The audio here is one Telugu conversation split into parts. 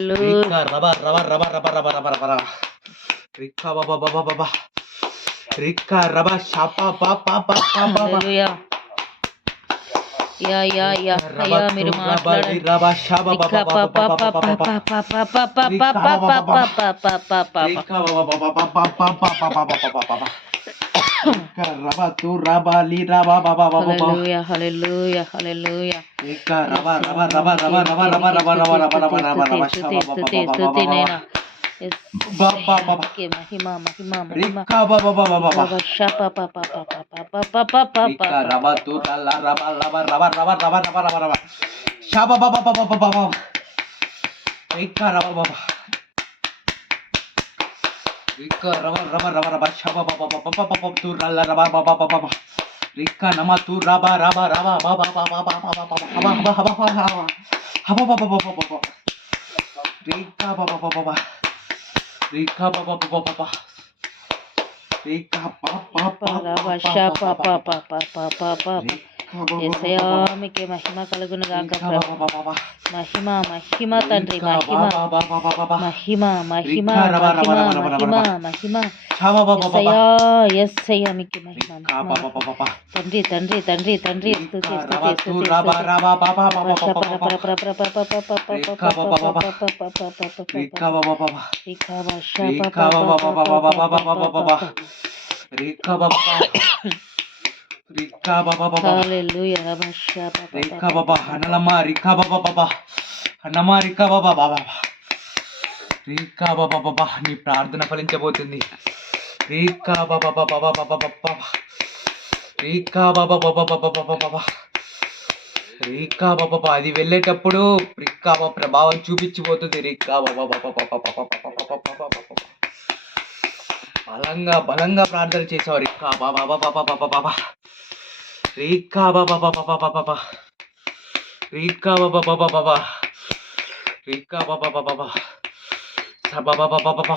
Rika raba raba raba raba raba raba raba raba. Rika baba baba baba. Rika raba shapa pa pa pa pa pa pa. హల్లెలూయా. యా యా యా అయ్యా మీరు మాట్లాడండి. రబా షాబా రికా బaba పా baba పా baba పా baba. పా పా పా పా పా పా Rika పా baba పా baba. పా పా పా పా పా. Rika baba baba baba baba baba baba baba. Rika raba tu raba li raba baba baba baba. హల్లెలూయా హల్లెలూయా హల్లెలూయా. Rika raba raba raba raba raba raba raba raba raba raba raba raba shaba baba baba baba baba. Baba baba. మహిమ మహిమ మహిమ. Rika baba baba baba. షపా పా పా పా పా పా పా పా పా పా. Rika raba tu rala raba raba raba raba raba raba raba raba. Shaba baba baba baba baba. Rika raba baba. Rika raba raba raba raba shaba baba baba baba baba tu rala raba baba baba baba. Rika nama tu raba raba raba baba baba baba baba baba haba haba haba haba haba baba baba baba. Rika baba baba baba. Rika baba baba baba. Rika papa papa షపా పా పా పా పా పా పా. యేసయ్యా మీకే మహిమ కలుగును గాక ప్రభు. మహిమ మహిమ తండ్రి మహిమ మహిమ మహిమ మహిమ మహిమ యేసయ్యా యేసయ్యా మీకే మహిమ తండ్రి తండ్రి తండ్రి తండ్రి స్తుతి స్తుతి స్తుతి Rika baba baba. హల్లెలూయా Rika baba hanalama Rika baba baba. Hanama Rika baba baba. Rika baba baba నీ ప్రార్థన ఫలించబోతుంది. Rika baba baba baba baba. Rika baba baba baba baba. Rika baba baba అది వెళ్ళేటప్పుడు Rika baba ప్రభావం చూపించిపోతుంది. Rika baba baba baba. బలంగా బలంగా ప్రార్థన చేసావు Rika baba baba baba. Rika baba baba baba. Rika baba baba baba. Rika baba baba baba. Saba baba baba.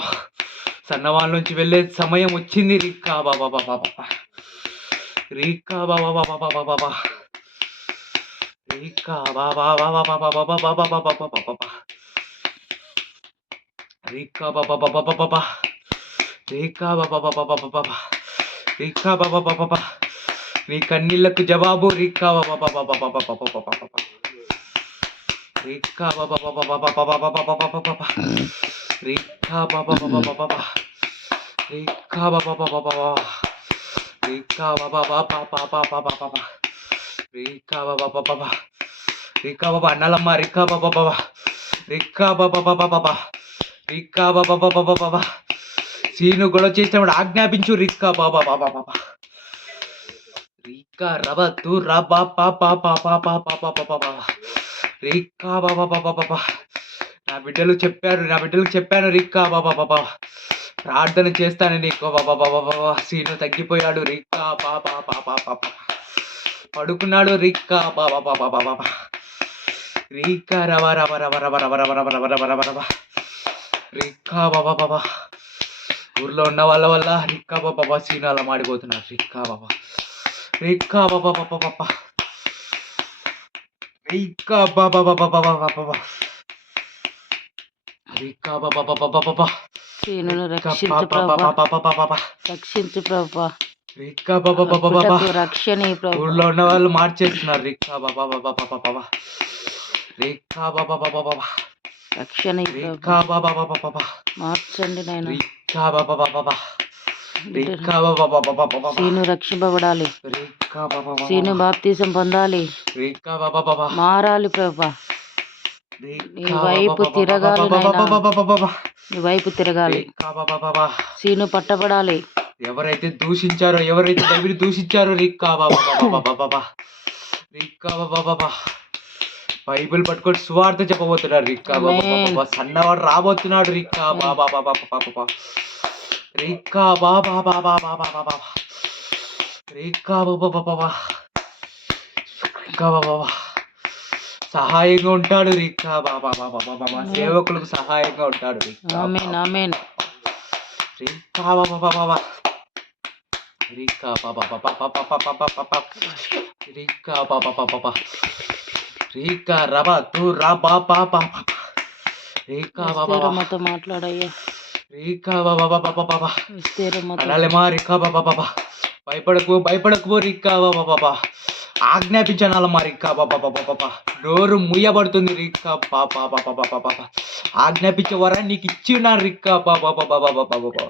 సన్నవాళ్ళ నుంచి వెళ్ళే సమయం వచ్చింది Rika baba baba baba. Rika baba baba baba. Rika baba baba baba baba. Rika baba baba baba. Rika baba baba baba. Rika baba baba. నీ కన్నీళ్లకు జవాబు Rika baba baba baba. Rika baba baba. Rika baba baba. Rika baba baba. Rika baba baba. Rika baba baba. Rika baba Annalamma Rika baba baba. Rika baba baba. Rika baba baba. Seenu గొడవ చేసినప్పుడు ఆజ్ఞాపించు Rika baba baba. Rika raba tu raba pa. Rika baba baba. నా బిడ్డలకు చెప్పాను Rika baba. ప్రార్థన చేస్తాను నీకు బాబా. సీను తగ్గిపోయాడు Rika పాప. పడుకున్నాడు Rika బాబా. Rika రవ Rika బాబా. ఊర్లో ఉన్న వాళ్ళ వల్ల Rika బాబా సీను అలా మాడిపోతున్నాడు Rika బాబా. Rika బాబా. Rika బాబా. Rika బాబా. సీనును రక్షించు ప్రభువా. రక్షించు ప్రభువా. Rika బాబా. రక్షణ ప్రభువా. ఊర్లో ఉన్న వాళ్ళు మార్చేస్తున్నారు Rika బాబా. Rika బాబా. రక్షణ Rika బాబా. మార్చండి నాయన. Rika బాబా. Rika బాబా. సీను రక్షింపబడాలి. Rika బాబా. సీను బాప్తిసం పొందాలి. Rika బాబా. మారాలి ప్రభువా. నీ వైపు తిరగాలి నాయనా. నీ వైపు తిరగాలి. Rika బాబా. సీను పట్టబడాలి. ఎవరైతే బైబిల్ దూషించారో Rika బాబా. Rika బాబా. బైబిల్ పట్టుకొని సువార్త చెప్పబోతున్నాడు Rika బాబా. సన్నవాడు రాబోతున్నాడు Rika బాబా. Rika బాబా. Rika బాబా. సహాయంగా ఉంటాడు Rika బాబా. సేవకులకు సహాయంగా ఉంటాడు ఆమేన్. Rika బాబా. Rika బాబా. Rika బాబా. Rika raba tu raba pa. రేఖా బాబా ఇస్తేరమ్మతో మాట్లాడయ్యా. రేఖా బాబా బాబా బాబా ఇస్తేరమ్మతో అనాలేమా రేఖా బాబా బాబా భయపడకు రిక్కా బాబా బాబా ఆజ్ఞాపించానమ్మా రిక్కా బాబా బాబా బాబా నోరు ముయ్యబడుతుంది రిక్కా బాబా బాబా బాబా బాబా ఆజ్ఞాపించే వరాన్ని నీకు ఇచ్చిన రిక్కా బాబా బాబా బాబా బాబా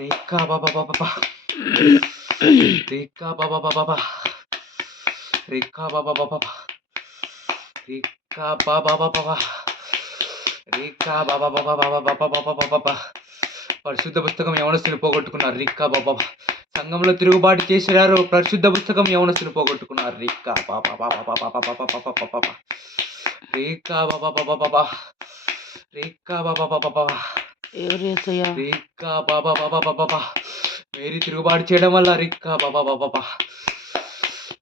రిక్కా బాబా బాబా రిక్కా బాబా బాబా రిక్కా బాబా బాబా రిక్కా బాబా బాబా రిక్కా బాబా బాబా బాబా బాబా బాబా బాబా పరిశుద్ధ పుస్తకం యవనస్తుని పోగొట్టుకున్నారు రిక్కా బాబా సంఘంలో తిరుగుబాటు చేసినారు పరిశుద్ధ పుస్తకం యవనస్తుని పోగొట్టుకున్నారు రిక్కా బాబా బాబా బాబా బాబా బాబా బాబా రిక్కా బాబా బాబా బాబా రిక్కా బాబా బాబా బాబా ఎవరు యేసయ్యా? రిక్కా బాబా బాబా బాబా మేరీ తిరుగుబాటు చేయడం వల్ల రిక్కా బాబా బాబా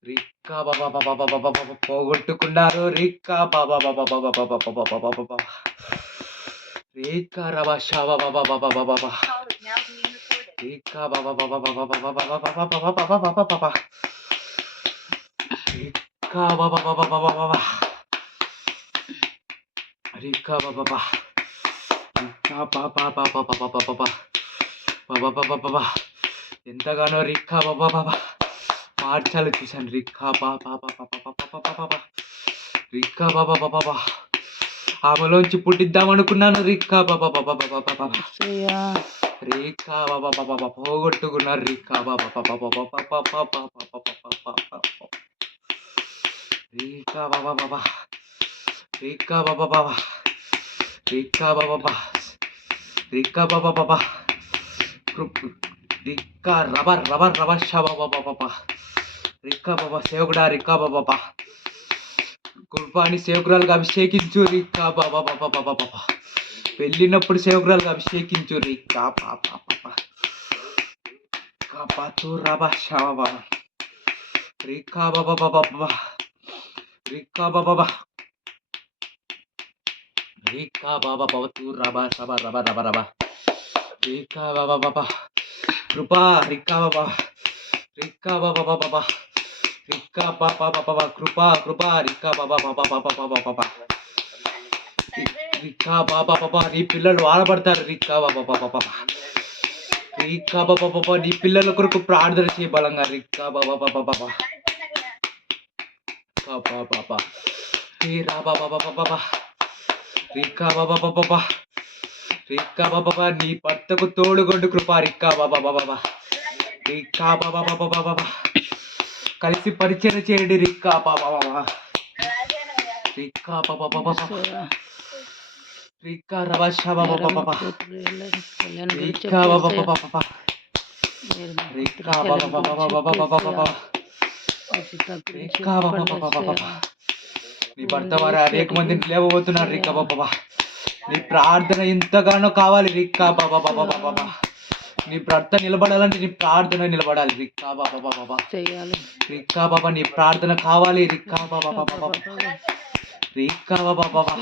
రిక్కా బాబా బాబా బాబా బాబా పోగొట్టుకున్నారు రిక్కా బాబా బాబా బాబా బాబా బాబా బాబా బాబా రిక్కా రబా షాబా బాబా బాబా బాబా బాబా రిక్కా బాబా బాబా బాబా బాబా బాబా బాబా బాబా బాబా బాబా బాబా రిక్కా బాబా బాబా బాబా బాబా రిక్కా బాబా బాబా రిక్కా బాబా బాబా బాబా బాబా బాబా బాబా బాబా ఎంతగానో రిక్కా బాబా బాబా మార్చాలి చూశాను రిక్కా బాబా బాబా బాబా బాబా బాబా రిక్కా బాబా బాబా బాబా ఆమెలోంచి పుట్టిద్దాం అనుకున్నాను రిక్కా బాబా బాబా బాబా బాబా యేసయ్యా. రిక్కా బాబా బాబా బాబా పోగొట్టుకున్నారు రిక్కా బాబా బాబా బాబా బాబా బాబా బాబా బాబా రిక్కా బాబా బాబా రిక్కా బాబా బాబా రిక్కా బాబా బాబా రిక్కా బాబా బాబా రిక్కా రబర్ రబర్ రబర్ షా బాబా బాబా బాబా రిక్కా బాబా సేవకుడా రిక్కా బాబా బాబా కృపాని సేవకురాలుగా అభిషేకించు రిక్కా బాబా బాబా బాబా బాబా వెళ్ళినప్పుడు సేవకురాలుగా అభిషేకించు రిక్కా బాబా బాబా కాపాతు రబా షా బాబా రిక్కా బాబా బాబా బాబా రిక్కా బాబా బాబా రిక్కా బాబా బాబా తూ రబా రబా రబా రబా రబా రిక్కా బాబా బాబా కృపా రిక్కా బాబా రిక్కా బాబా బాబా రిక్కా బాబా బాబా కృపా కృపా రిక్కా బాబా బాబా బాబా బాబా బాబా రిక్కా బాబా బాబా నీ పిల్లలు ఆడబడతారు రిక్కా బాబా బాబా బాబా రిక్కా బాబా బాబా నీ పిల్లల కొరకు ప్రార్థన చేయ బలంగా రిక్కా బాబా బాబా బాబా బాబా బాబా రా బాబా బాబా బాబా రిక్కా బాబా బాబా బాబా రిక్కా బాబా బాబా నీ భర్తకు తోడుగొండు కృపా రిక్కా బాబా బాబా బాబా రిక్కా బాబా బాబా బాబా బాబా కలిసి పరిచయం చేయండి రిక్కా బాబా బాబా రిక్కా బాబా బాబా బాబా రిక్కా రబా షా బాబా బాబా బాబా రిక్కా బాబా బాబా బాబా రిక్కా బాబా బాబా బాబా బాబా బాబా రిక్కా బాబా బాబా బాబా నీ భర్త వారు అనేక మందిని లేవబోతున్నారు రిక్కా బాబా బాబా నీ ప్రార్థన ఎంతగానో కావాలి రిక్కా బాబా బాబా బాబా నీ భర్త నిలబడాలంటే నీ ప్రార్థన నిలబడాలి రిక్కా బాబా బాబా చేయాలి. రిక్కా బాబా నీ ప్రార్థన కావాలి రిక్కా బాబా బాబా రిక్కా బాబా బాబా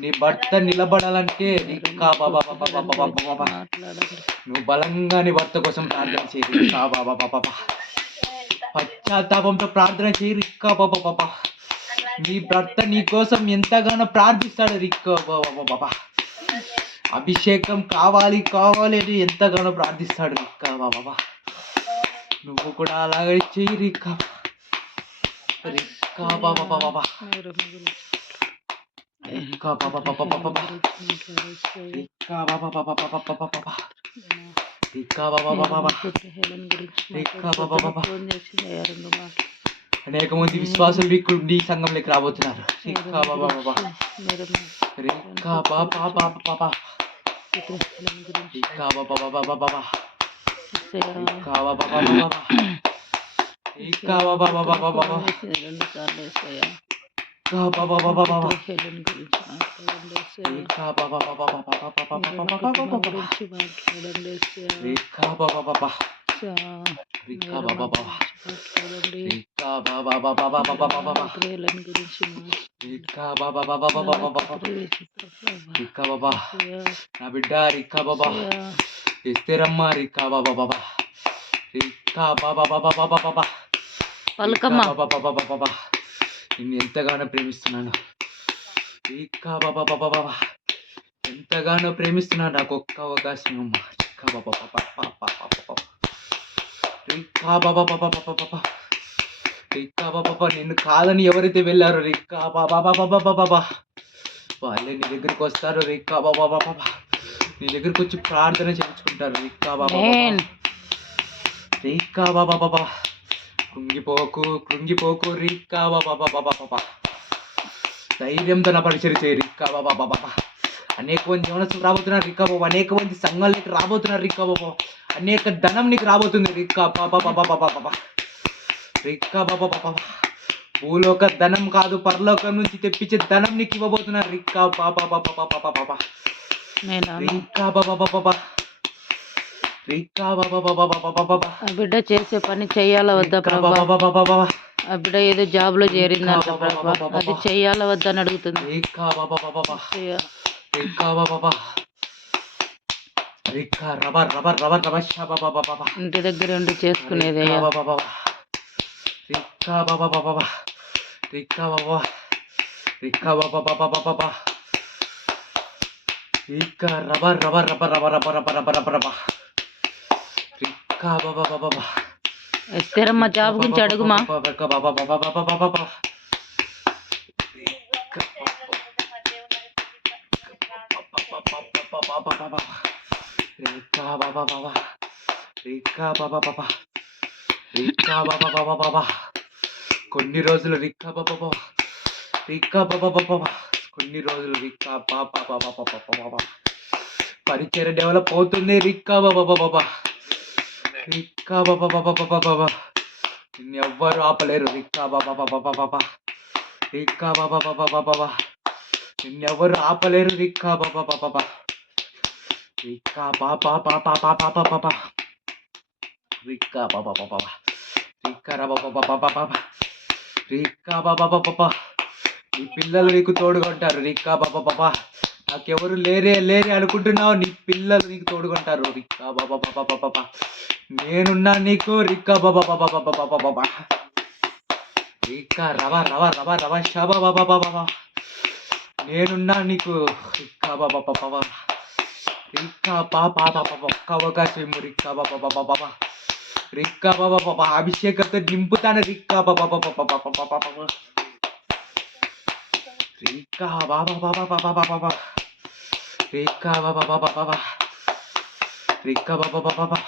నీ భర్త నిలబడాలంటే రిక్కా బాబా బాబా బాబా బాబా మాట్లాడండి. నువ్వు బలంగా నీ భర్త కోసం ప్రార్థన చేయి రిక్కా బాబా బాబా పశ్చాత్తాపంతో ప్రార్థన చేయి రిక్కా బాబా బాబా నీ భర్త నీ కోసం ఎంతగానో ప్రార్థిస్తాడు రిక్కా బాబా బాబా అభిషేకం కావాలి కావాలి అని ఎంతగానో ప్రార్థిస్తాడు రిక్కా బాబా నువ్వు కూడా అలాగే చెయ్యి రిక్కా రిక్కా బాబా బాబా రిక్కా బాబా బాబా బాబా రిక్కా బాబా బాబా బాబా బాబా రిక్కా బాబా బాబా రిక్కా బాబా బాబా అనేక మంది విశ్వాసులు నీ సంఘంలోకి రాబోతున్నారు రిక్కా బాబా బాబా రిక్కా బాబా బాబా బాబా రిక్కా బాబా బాబా బాబా రిక్కా బాబా బాబా బాబా రిక్కా బాబా బాబా బాబా రిక్కా బాబా బాబా బాబా రిక్కా బాబా బాబా బాబా రిక్కా బాబా బాబా రిక్కా బాబా బాబా రిక్కా బాబా బాబా బాబా బాబా రిక్కా బాబా బాబా బాబా బాబా రిక్కా బాబా నా బిడ్డ రిక్కా బాబా ఎస్తేరమ్మ రిక్కా బాబా బాబా రిక్కా బాబా బాబా బాబా బాబా పలకమ్మ బాబా బాబా బాబా నిన్ను ఎంతగానో ప్రేమిస్తున్నాను రీకా బాబా బాబా బాబా ఎంతగానో ప్రేమిస్తున్నాడు నాకు ఒక్క అవకాశం అమ్మా రీకా బాబా బాబా బాబా బాబా రీకా బాబా బాబా బాబా బాబా రీకా బాబా బాబా నిన్ను కాదని ఎవరైతే వెళ్ళారో రీకా బాబా బాబా బాబా బాబా వాళ్ళే నీ దగ్గరికి వస్తారు రీకా బాబా బాబా బాబా నీ దగ్గరికి వచ్చి ప్రార్థన చేయించుకుంటారు రీకా బాబా ఆమేన్. రీకా బాబా బాబా కృంగిపోకు కృంగిపోకు రీకా బాబా బాబా బాబా ధైర్యంతో నా పరిచయం చేయి రీకా బాబా బాబా అనేక మంది జీవనస్తులు రాబోతున్నారు రీకా బాబా అనేక మంది సంఘాలకి రాబోతున్నారు రీకా బాబా అనేక ధనం నీకు రాబోతుంది రీకా బాబా బాబా బాబా బాబా రీకా బాబా బాబా భూలోక ధనం కాదు పరలోకం నుంచి తెప్పించే ధనం నీకు ఇవ్వబోతున్నారు రీకా బాబా బాబా బాబా బాబా ఆమేన్, ఆమేన్. రీకా బాబా బాబా రీకా బాబా బాబా బాబా బాబా ఆ బిడ్డ చేసే పని చెయ్యాలా వద్దా రీకా ప్రభా? బాబా బాబా బాబా ఆ బిడ్డ ఏదో జాబ్ లో చేరిందంట ప్రభా, అది చెయ్యాలా వద్దా అని అడుగుతుంది. రీకా బాబా బాబా యేసయ్యా. రీకా బాబా రీకా రబర్ రబర్ రబర్ రబర్ షాబా బాబా బాబా ఇంటి దగ్గర ఉండి చేసుకునేదయ్యా. రీకా బాబా బాబా రీకా బాబా బాబా రీకా బాబా రీకా బాబా బాబా బాబా రీకా రబర్ రబర్ రబర్ రబర్ రబర్ రబర్ రబర్ రబర్ రబర్ రీకా బాబా బాబా ఎస్తేరమ్మ జాబ్ గురించి అడుగుమా. రీకా బాబా బాబా బాబా బాబా రీకా బాబా బాబా రీకా బాబా బాబా రీకా బాబా బాబా బాబా కొన్ని రోజులు రీకా బాబా బాబా రీకా బాబా బాబా కొన్ని రోజులు రీకా బాబా బాబా బాబా బాబా పరిచయం డెవలప్ అవుతుంది రీకా బాబా బాబా రీకా బాబా బాబా బాబా బాబా నిన్ను ఎవ్వరు ఆపలేరు రీకా బాబా బాబా బాబా రీకా బాబా బాబా బాబా నిన్నెవరు ఆపలేరు రీకా బాబా బాబా రీకా బాబా బాబా బాబా బాబా రీకా బాబా బాబా రీకా బాబా బాబా బాబా రీకా బాబా బాబా నీ పిల్లలు నీకు తోడుగా ఉంటారు రీకా బాబా బాబా నాకెవరు లేరే లేరే అనుకుంటున్నావు నీ పిల్లలు నీకు తోడుగా ఉంటారు రీకా బాబా బాబా బాబా నేనున్నా నీకు రీకా బాబా బాబా బాబా బాబా రీకా రవా రవా రవా రవా షాబా బాబా బాబా నేనున్నా నీకు రిక్కా బాబా బాబా రిక్కా బాబా బాబా ఒక్క అవకాశం ఇమ్ము రిక్కా బాబా బాబా బాబా రిక్కా బాబా బాబా అభిషేకంతో నింపుతాను రిక్కా బాబా బాబా బాబా బాబా బాబా రిక్కా బాబా బాబా బాబా బాబా రిక్కా బాబా బాబా బాబా రిక్కా బాబా బాబా బాబా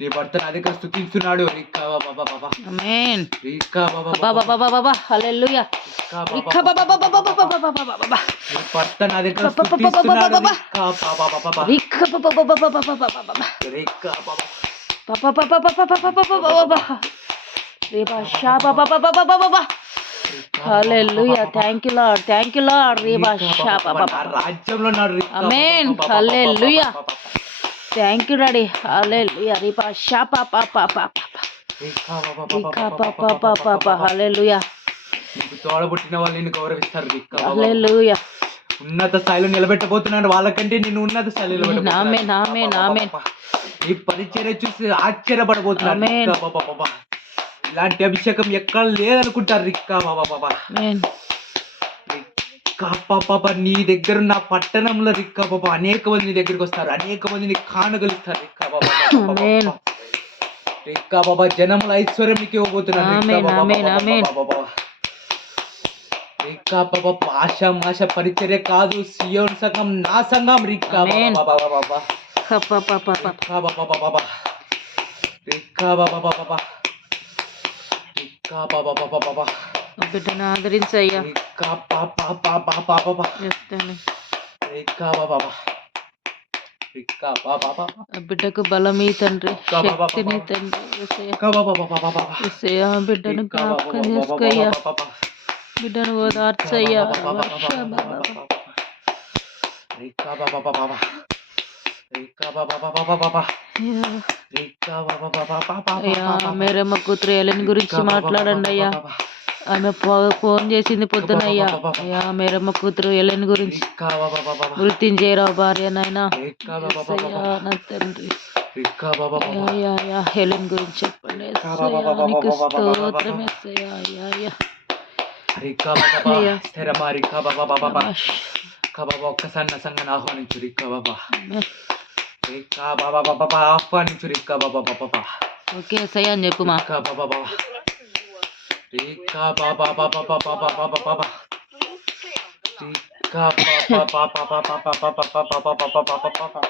నీ భర్త నా దగ్గర స్తుతిస్తున్నాడు రిక్కా బాబా బాబా ఆమేన్. రిక్కా బాబా బాబా బాబా బాబా హల్లెలూయా. రిక్కా బాబా బాబా బాబా బాబా బాబా బాబా. నీ భర్త నా దగ్గర స్తుతిస్తున్నాడు రిక్కా బాబా బాబా రిక్కా బాబా బాబా బాబా బాబా బాబా. రిక్కా బాబా బాబా బాబా బాబా బాబా బాబా బాబా. రేబా షా బాబా బాబా బాబా బాబా. Hallelujah. Thank you lord, thank you lord. రేబా షా బాబా నా రాజ్యంలో నాడు రిక్కా amen. Hallelujah. Thank you daddy. Hallelujah. రేబా షా పాపా పాపా రిక్కా బాబా రికా పాపా పాపా. హల్లెలూయా. నీకు తోడబుట్టిన వాళ్ళు నిన్ను గౌరవిస్తారు రిక్కా బాబా హల్లెలూయా. ఉన్నత స్థాయిలో నిలబెట్టబోతున్నాడు వాళ్ళకంటే నిన్ను ఉన్నత స్థాయిలో ఆమేన్, ఆమేన్, ఆమేన్. నీ పరిచర్య చూసి ఆశ్చర్యపడబోతున్నాడు ఆమేన్. రిక్కా బాబా బాబా ఇలాంటి అభిషేకం ఎక్కడ లేదనుకుంటారు రిక్కా బాబా బాబా ఆమేన్. రిక్కా బాబా నీ దగ్గర ఉన్న పట్టణంలో రిక్కా బాబా అనేక మంది నీ దగ్గరికి వస్తారు అనేక మంది నీ కానుగలుస్తారు రిక్కా బాబా ఆమేన్. రిక్కా బాబా జనముల ఐశ్వర్యం నీకు ఇవ్వబోతున్నాడు రిక్కా ఆమేన్, బాబా ఆమేన్, ఆమేన్. బాబా రిక్కా బాబా ఆశ మాష పరిచర్య కాదు సియోన్ సంఘం నా సంఘం రిక్కా ఆమేన్. బాబా బాబా బాబా పాపా పాపా. రిక్కా బాబా బాబా బాబా రిక్కా బాబా బాబా రిక్కా బాబా బాబా బాబా బిడ్డను ఆదరించయ్యా. రిక్కా బాబా బాబా బాబా చేస్తాను. రిక్కా బాబా బాబా రిక్కా బాబా బాబా ఆ బిడ్డకు బలమీ తండ్రి, బాబా బాబా శక్తిని తండ్రి. యేసయ్యా. రిక్కా బాబా బాబా బాబా యేసయ్యా, బిడ్డను రిక్కా బాబా జ్ఞాపకం బాబా చేసుకోయ్యా. బాబా బిడ్డను ఓదార్చయ్యా. రిక్కా బాబా బాబా రిక్కా బాబా బాబా బాబా రిక్కా బాబా బాబా అయ్యా, బాబా మేరమ్మ కూతురు ఎలెన్ గురించి మాట్లాడండి అయ్యా. ఆమె ఫోన్ చేసింది పొద్దునయ్యా. అయ్యా, మేరమ్మ కూతురు ఎలెన్ గురించి. రిక్కా బాబా బాబా మృత్యుంజయరావు భార్య నాయనా. రిక్కా బాబా యేసయ్యా, నా తండ్రి. రిక్కా బాబా బాబా అయ్యా, అయ్యా, హెలెన్ గురించి చెప్పండి. యేసయ్యా, నీకు స్తోత్రం. యేసయ్యా, అయ్యా, అయ్యా. రికా బాబా అయ్యా. స్థిరమా రికా బాబా బాబా అష్. బాబా ఒక్కసారి నా సంఘాన్ని ఆహ్వానించు రికా బాబా రికా బాబా బాబా ఆహ్వానించు రికా బాబా బాబా ఓకే ఏసయ్య అని చెప్పు మా రికా బాబా బాబా రికా బాబా బాబా బాబా బాబా బాబా రికా బాబా బాబా బాబా బాబా బాబా బాబా బాబా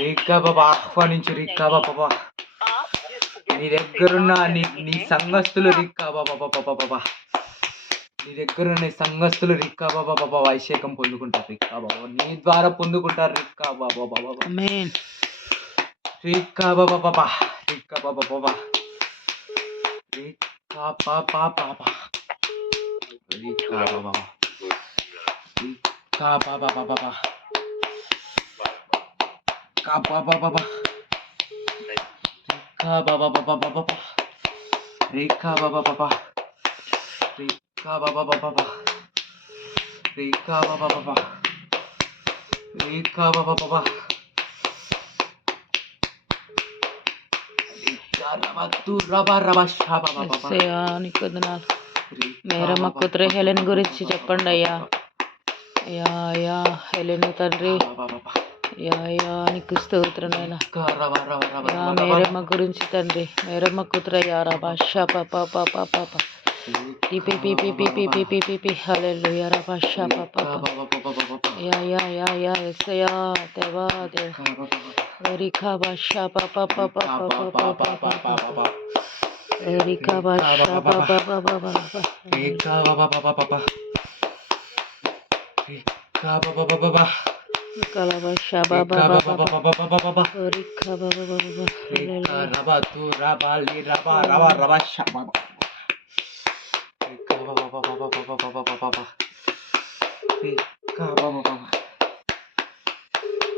రికా బాబా ఆహ్వానించు రికా బాబా బాబా నీ దగ్గరున్న నీ సంఘస్థులు రిక్కా బాబా బాబా బాబా నీ దగ్గరున్న సంఘస్థులు రిక్కా బాబా బాబా అభిషేకం పొందుకుంటారు రిక్కా బాబా నీ ద్వారా పొందుకుంటారు రిక్కా బాబా బాబా ఆమేన్. రిక్కా బాబా బాబా రిక్కా బాబా బాబా రిక్కా బాబా బాబా రిక్కా బాబా రిక్కా బాబా బాబా కా బాబా బాబా రిక్కా బాబా బాబా బాబా రిక్కా బాబా బాబా రిక్కా బాబా బాబా రిక్కా బాబా బాబా రిక్కా బాబా బాబా రిక్కా రబతు రబా రబా షాబా బాబా ఏసయ్య నీకు వందనాలు. మేరమ్మ కూతురు హెలెన్ గురించి చెప్పండి అయ్యా. అయ్యా అయ్యా హెలెన్ తండ్రి అయ్యా అయ్యా నీకు స్తోత్రం నాయనా. అయ్యా మేరమ్మ గురించి తండ్రి మేరమ్మ కూతురు అయ్యా రబా షాపా పాపా పాపా పిపి పిపి పిపి పిపి పిపి హల్లెలూయా రబా షాపా పాపా యా యా యా యా ఏసయ్యా దేవా దేవా రికా బా షాపా పాపా పాపా పాపా పాపా రికా బా షాపా పాపా పాపా రిక్కా బాబా బాబా బాబా రిక్కా బాబా బాబా బాబా కలబా షాబా రిక్కా బాబా బాబా బాబా బాబా బాబా బాబా రికా బాబా బాబా రిక్కా రబతు రబా లి రబా రబా రబా షాబా రిక్కా బాబా బాబా బాబా బాబా బాబా రిక్కా బాబా బాబా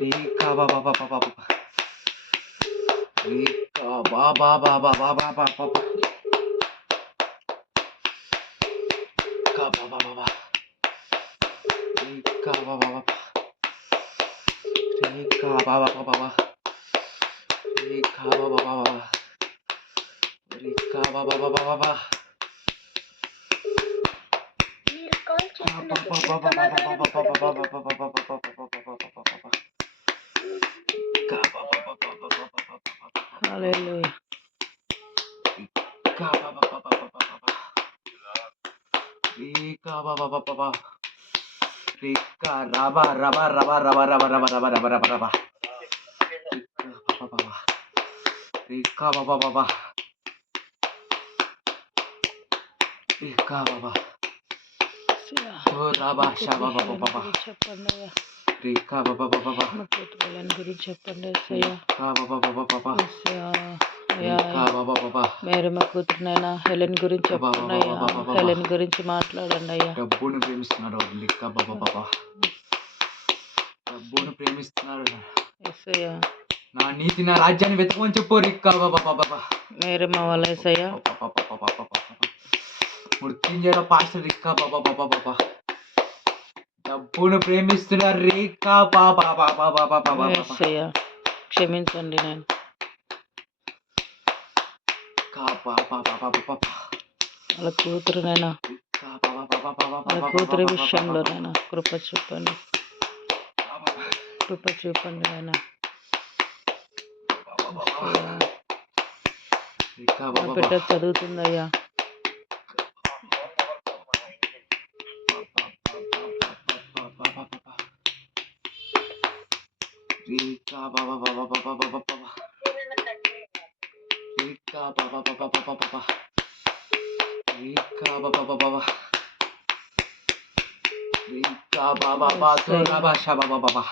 రిక్కా బాబా బాబా బాబా రిక్కా బాబా బాబా బాబా బాబా రిక్కా బాబా బాబా రిక్కా బాబా బాబా రిక్కా బాబా బాబా రిక్కా బాబా బాబా రిక్కా బాబా బాబా బాబా హల్లెలూయా రిక్కా రబా రబా రబా రబా రబా రబా రబా రబా రబా రబా రిక్కా బాబా బాబా రిక్కా బాబా ఓ రబా షాబా బాబా బాబా చెప్పండి అయ్యా. రిక్కా బాబా బాబా బాబా మా కూతురు హెలెన్ గురించి చెప్పండి ఏసయ్యా. రిక్కా బాబా బాబా బాబా ఏసయ్యా అయ్యా రిక్కా బాబా బాబా మేరమ్మ కూతురునైనా హెలెన్ గురించి చెప్పండి అయ్యా. హెలెన్ గురించి మాట్లాడండి అయ్యా. డబ్బును ప్రేమిస్తున్నారు రిక్కా బాబా బాబా డబ్బును ప్రేమిస్తున్నారు ఏసయ్యా నా నీతి నా రాజ్యాన్ని వెతకమని చెప్పు రిక్కా బాబా బాబా మేరమ్మ వాళ్ళ ఏసయ్యా మృత్యుంజయ పాస్టర్ రిక్కా బాబా బాబా బాబా డబ్బును ప్రేమిస్తున్నారు రిక్కా బాబా బాబా బాబా బాబా ఏసయ్యా క్షమించండి నేను వాళ్ళ కూతురునైనా వాళ్ళ కూతురి విషయంలోనైనా కృప చూపండి కృప చూపండి నాయనా. నా బిడ్డ చదువుతుందయ్యా. రిక్కా బాబా బాబా బాబా బాబా బాబా రిక్కా బాబా బాబా బాబా బాబా రిక్కా బాబా బాబా బాబా రిక్కా బాబా బాబా బాబా షాబా బాబా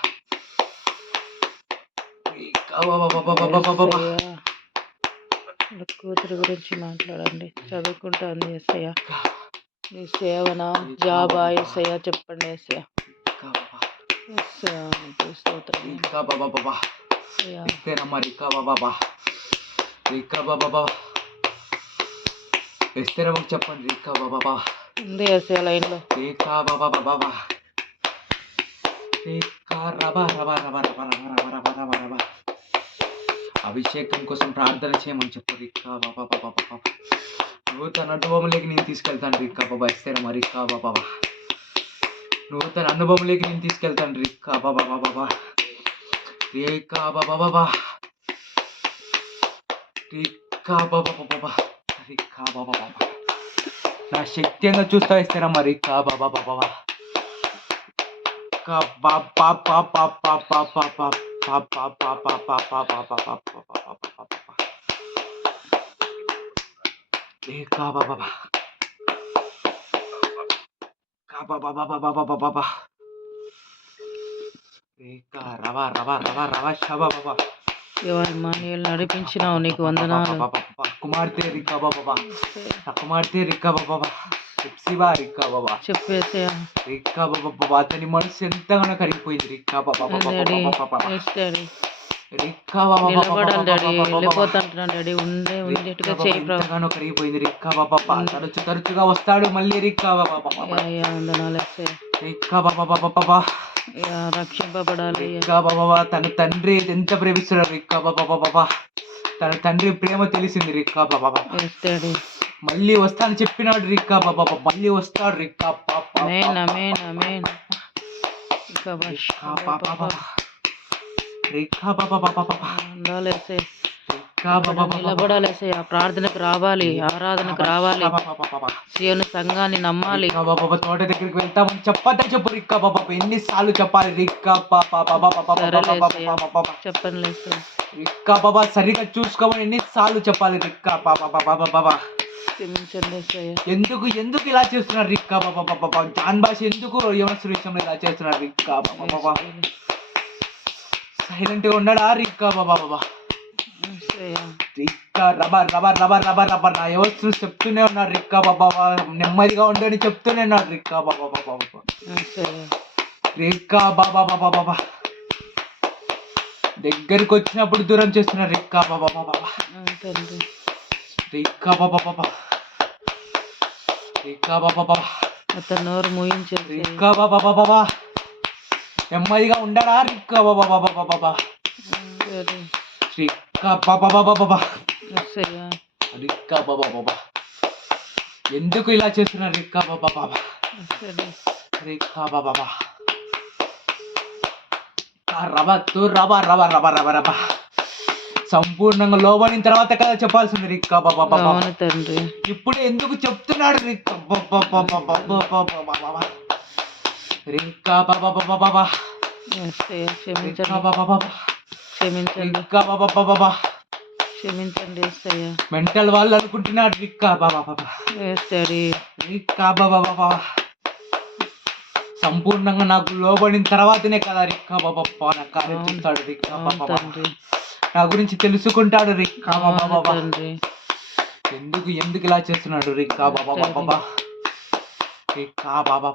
రిక్కా బాబా బాబా బాబా బాబా ఏసయ్యా, వాళ్ళ కూతురు గురించి మాట్లాడండి. చదువుకుంటాంది ఏసయ్యా. నీ సేవన జాబా ఏసయ్యా చెప్పండి ఏసయ్యా. ఏసయ్యా నీకు స్తోత్రం రిక్కా బాబా బాబా అయ్యా. ఎస్తేనమ్మా రిక్కా బాబా బాబా రిక్కా బాబా బాబా ఎస్తేనమ్మకి చెప్పండి రిక్కా బాబా బాబా ఉంది ఏసయ్యా లైన్లో. రిక్కా బాబా బాబా బాబా రిక్కా రబా రబా రబా రబా రబా రబా రబా రబా రబా అభిషేకం కోసం ప్రార్థన చేయమని చెప్పు రిక్కా బాబా బాబా బాబా నూతన అనుభవంలోకి నేను తీసుకెళ్తాను రిక్కా బాబా ఇస్తాను రిక్కా బాబా నూతన అనుభవంలోకి నేను తీసుకెళ్తాను రిక్కా బాబా బాబా రిక్కా బాబా బాబా రిక్కా బాబా బాబా రిక్కా బాబా బాబా నా శక్తిగా చూస్తా ఇస్తారమ్మా రిక్కా బాబా బాబా ఇమానుయేల్ నడిపించినావు, నీకు వందనాలు. కుమార్తె రిక్కా బాబా కుమార్తె రిక్కా బాబా శివా రిక్కా బాబా చెప్పేసయ్యా. రిక్కా బాబా అతని మనసు ఎంతగానో కరిగిపోయింది రిక్కా బాబా రిక్కా బాబా నిలబడాలి డాడీ, వెళ్ళిపోతుంటున్నాను డాడీ, ఉండేట్టుగా చేయి ప్రభు. ఎంతగానో కరిగిపోయింది రిక్కా బాబా తరచుగా వస్తాడు మళ్ళీ రిక్కా బాబా వందనాలు. రిక్కా బాబా బాబా రక్షింపబడాలి. రిక్కా బాబా తన తండ్రి ఎంత ప్రేమిస్తున్నాడు రిక్కా బాబా బాబా తన తండ్రి ప్రేమ తెలిసింది రిక్కా బాబా మళ్ళీ వస్తాను చెప్పినాడు రిక్కా బాబా మళ్ళీ వస్తాడు రిక్కా నిలబడాలి, ప్రార్థనకు రావాలి, ఆరాధనకు రావాలి, సీయోను సంఘాన్ని నమ్మాలి. బాబా తోట దగ్గరికి వెళ్తామని చెప్పద్దని చెప్పు రిక్కా బాబా ఎన్నిసార్లు చెప్పాలి రిక్కా చెప్పండి రిక్కా బాబా సరిగా చూసుకోమని ఎన్నిసార్లు చెప్పాలి రిక్కా బాబా ఎందుకు ఎందుకు ఇలా చేస్తున్నారు రిక్కా బాబా జాన్ భాష ఎందుకు యవనస్తుల విషయంలో ఇలా చేస్తున్నారు రిక్కా బాబా సైలెంట్ గా ఉన్నాడా రిక్కా బాబా రిక్కా రబర్ రబర్ రబర్ రబర్ రబర్ నా యవనస్తులు చెప్తూనే ఉన్నారు రిక్కా బాబా నెమ్మదిగా ఉండని చెప్తూనే ఉన్నారు రిక్కా బాబా రిక్కా బాబా బాబా దగ్గరికి వచ్చినప్పుడు దూరం చేస్తున్నారు రిక్కా బాబా రిక్కా బాబా రిక్కా బాబా అతను నోరు మూయించారు. రిక్కా బాబా నెమ్మదిగా ఉండడా రిక్కా బాబా రిక్కా బాబా రిక్కా బాబా ఎందుకు ఇలా చేస్తున్నారు రిక్కా బాబా రిక్కా బాబా రబా రబా రబా రబా రబా సంపూర్ణంగా లోబడిన తర్వాత కదా చెప్పాల్సింది రిక్కా బాబా తండ్రి. ఇప్పుడు ఎందుకు చెప్తున్నాడు రిక్కా రిక్కా బాబా క్షమించండి మెంటల్ వాళ్ళు అనుకుంటున్నాడు రిక్కా బాబా రిక్కా బాబా సంపూర్ణంగా నాకు లోబడిన తర్వాతనే కదా రిక్కా బాబా నా కార్యం చేస్తాడు రిక్కా బాబా నా గురించి తెలుసుకుంటాడు రిక్కా బాబా ఎందుకు ఎందుకు ఇలా చేస్తున్నాడు రిక్కా బాబా రిక్కా బాబా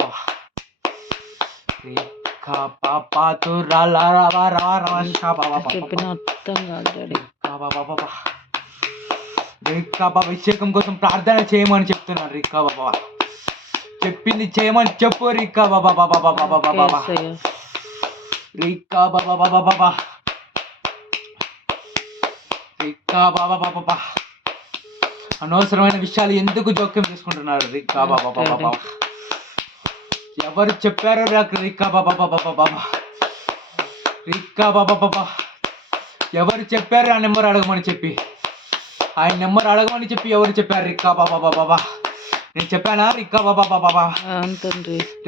రిక్కా బాబా చెప్పిన అర్థం కాదు రిక్కా బాబా రిక్కా బాబా అభిషేకం కోసం ప్రార్థన చేయమని చెప్తున్నాడు రిక్కా బాబా చెప్పింది చేయమని చెప్పు రిక్కా బాబా రిక్కా బాబా రిక్కా బాబా అనవసరమైన విషయాలు ఎందుకు జోక్యం చేసుకుంటున్నారు రిక్కా బాబా ఎవరు చెప్పారో రిక్కా బాబా రిక్కా బాబా ఎవరు చెప్పారు ఆ నెంబర్ అడగమని చెప్పి ఆయన నెంబర్ అడగమని చెప్పి ఎవరు చెప్పారు రిక్కా బాబా నేను చెప్పానా రిక్కా బాబా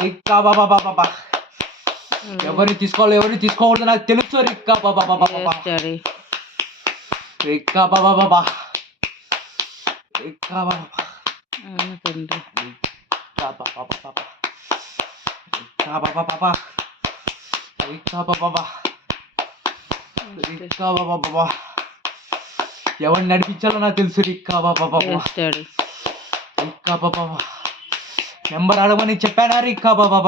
రిక్కా బాబా ఎవరిని తీసుకోవాలి ఎవరిని తీసుకోకూడదు నాకు తెలుసు రిక్కా బాబా రిక్కా బాబా రిక్కా బాబా రిక్కా బాబా రిక్కా బాబా రిక్కా బాబా ఎవరిని నడిపించాలో నాకు తెలుసు రిక్కా బాబా రిక్కా బాబా నెంబర్ అడగమని చెప్పానా రిక్కా బాబా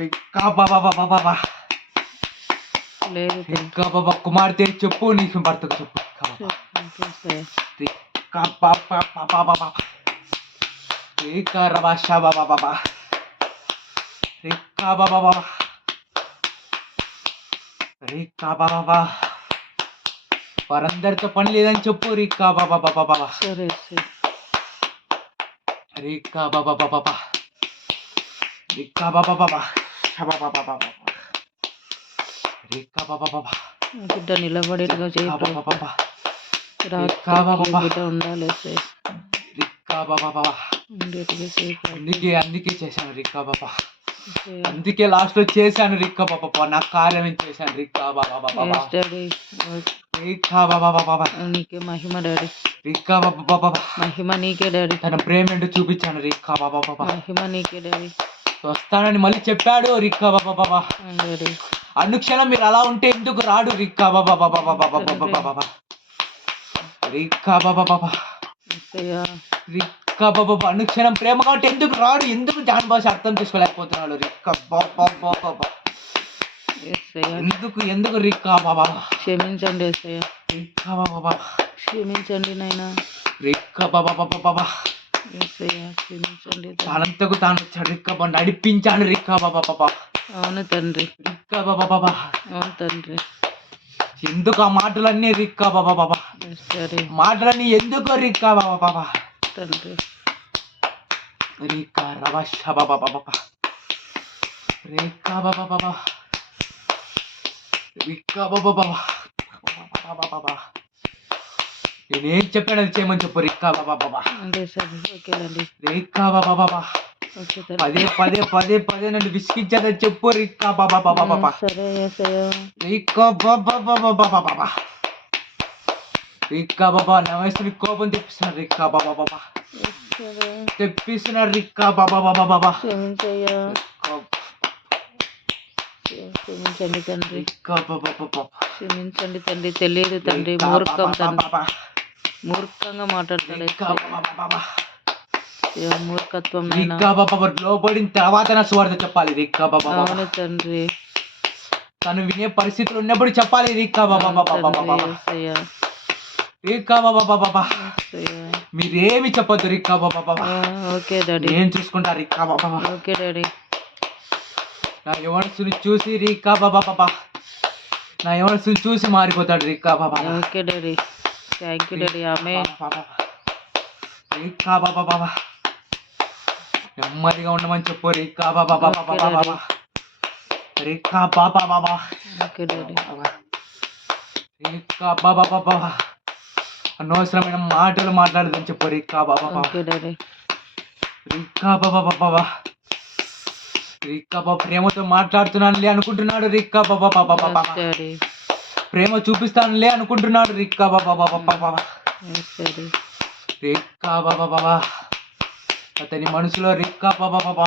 రిక్కా బాబా రిక్కా బాబా కుమార్తె చెప్పు నీకు భర్తకు చెప్పు రిక్కా బాబా రిక్కా రబాషా బాబా రిక్కా బాబా రిక్కా బాబా వారందరితో పని లేదని చెప్పు రిక్కా బాబా బాబా బాబా. సరే సరే. రిక్కా బాబా బాబా బాబా. రిక్కా బాబా బాబా. బాబా బాబా బాబా. రిక్కా బాబా బాబా. బిడ్డ నిలబడేట్టుగా చేయి బాబా ప్రభు. బాబా. రాత్రికి బిడ్డ ఉండాలి సార్. రిక్కా బాబా బాబా. ఉండేట్టుగా చేయి ప్రభు. అందుకే చేశాను రిక్కా బాబా. సరే. అందుకే లాస్ట్ లో చేశాను రిక్కా బాబా. నా కార్యం చేశాను రిక్కా బాబా బాబా. Yes, daddy. రిక్కా బాబా బాబా. నీకే మహిమ డాడీ. రిక్కా బాబా బాబా. మహిమ నీకే డాడీ. తన ప్రేమ ఏంటో చూపించాను రిక్కా బాబా బాబా. మహిమ నీకే డాడీ. వస్తానని మళ్ళీ చెప్పాడు రిక్కా బాబా బాబా. డాడీ. అనుక్షణం మీరు అలా ఉంటే ఎందుకు రాడు రిక్కా బాబా బాబా బాబా బాబా బాబా. రిక్కా బాబా బాబా. యేసయ్యా. రిక్కా బాబా బాబా. అనుక్షణం ప్రేమగా ఉంటే ఎందుకు రాడు? ఎందుకు జాన్ భాష అర్థం చేసుకోలేకపోతున్నాడు రిక్కా బాబా బాబా. యేసయ్యా. ఎందుకు రిక్కా బాబా. క్షమించండి యేసయ్యా. రిక్కా బాబా బాబా. క్షమించండి నాయనా. రిక్కా బాబా బాబా బాబా. యేసయ్యా క్షమించండి. తనంతకు తాను వచ్చాడు రిక్కా బాబా. నడిపించాడు రిక్కా బాబా బాబా. అవును తండ్రి. రిక్కా బాబా బాబా. అవును తండ్రి. ఎందుకు ఆ మాటలన్నీ రిక్కా బాబా బాబా. డాడీ. మాటలన్నీ ఎందుకు రిక్కా బాబా బాబా. తండ్రి. రిక్కా రవశ బాబా బాబా. రిక్కా బాబా బాబా. రిక్కా బాబా బాబా. బాబా నేనేం చెప్పాను అది చేయమని చెప్పు రిక్కా బాబా బాబా. అంటే సార్ ఓకేనండి. రిక్కా బాబా బాబా. ఓకే పదే పదే పదే పదే నన్ను విసిగించదని చెప్పు రిక్కా బాబా బాబా బాబా. సరే యేసయ్యా. రిక్కా బాబా బాబా బాబా బాబా. రిక్కా బాబా నా వయసుని కోపం తెప్పిస్తున్నాడు రిక్కా బాబా బాబా. సరే. తెప్పిస్తున్నాడు రిక్కా బాబా బాబా బాబా. క్షమించయ్యా. క్షమించండి తండ్రి. రిక్కా బాబా బాబా. క్షమించండి తండ్రి. తెలియదు తండ్రి. రిక్కా మూర్ఖం బాబా తండ్రి. బాబా. మూర్ఖంగా మాట్లాడతాడు. రిక్కా బాబా బాబా. మూర్ఖత్వం నాయనా. రిక్కా బాబా లోబడిన తర్వాత నా స్వార్థ చెప్పాలి రిక్కా బాబా బాబా. అవును తండ్రి. తను వినే పరిస్థితులు ఉన్నప్పుడు చెప్పాలి రిక్కా బాబా బాబా బాబా బాబా. యేసయ్యా. రిక్కా బాబా బాబా బాబా. యేసయ్యా. మీరేమి చెప్పొద్దు రిక్కా బాబా బాబా. Okay daddy. నేను చూసుకుంటా రిక్కా బాబా బాబా. Okay daddy. నా యవనసుని చూసి రిక్కా బాబా బాబా. నా యవనసుని చూసి మారిపోతాడు రిక్కా బాబా. Okay daddy. Thank you daddy. Amen. రిక్కా బాబా బాబా. నెమ్మదిగా ఉండమని చెప్పు రిక్కా బాబా బాబా బాబా బాబా. రిక్కా బాబా బాబా. Okay daddy. రిక్కా బాబా బాబా. అనవసరమైన మాటలు మాట్లాడదని చెప్పు రిక్కా బాబా బాబా. Okay daddy. రిక్కా బాబా బాబా. రిక్కా బాబా ప్రేమతో మాట్లాడుతున్నానులే అనుకుంటున్నాడు రిక్కా బాబా బాబా బాబా. డాడీ. ప్రేమ చూపిస్తానులే అనుకుంటున్నాడు రిక్కా బాబా బాబా బాబా. డాడీ. రిక్కా బాబా బాబా. అతని మనసులో రిక్కా బాబా బాబా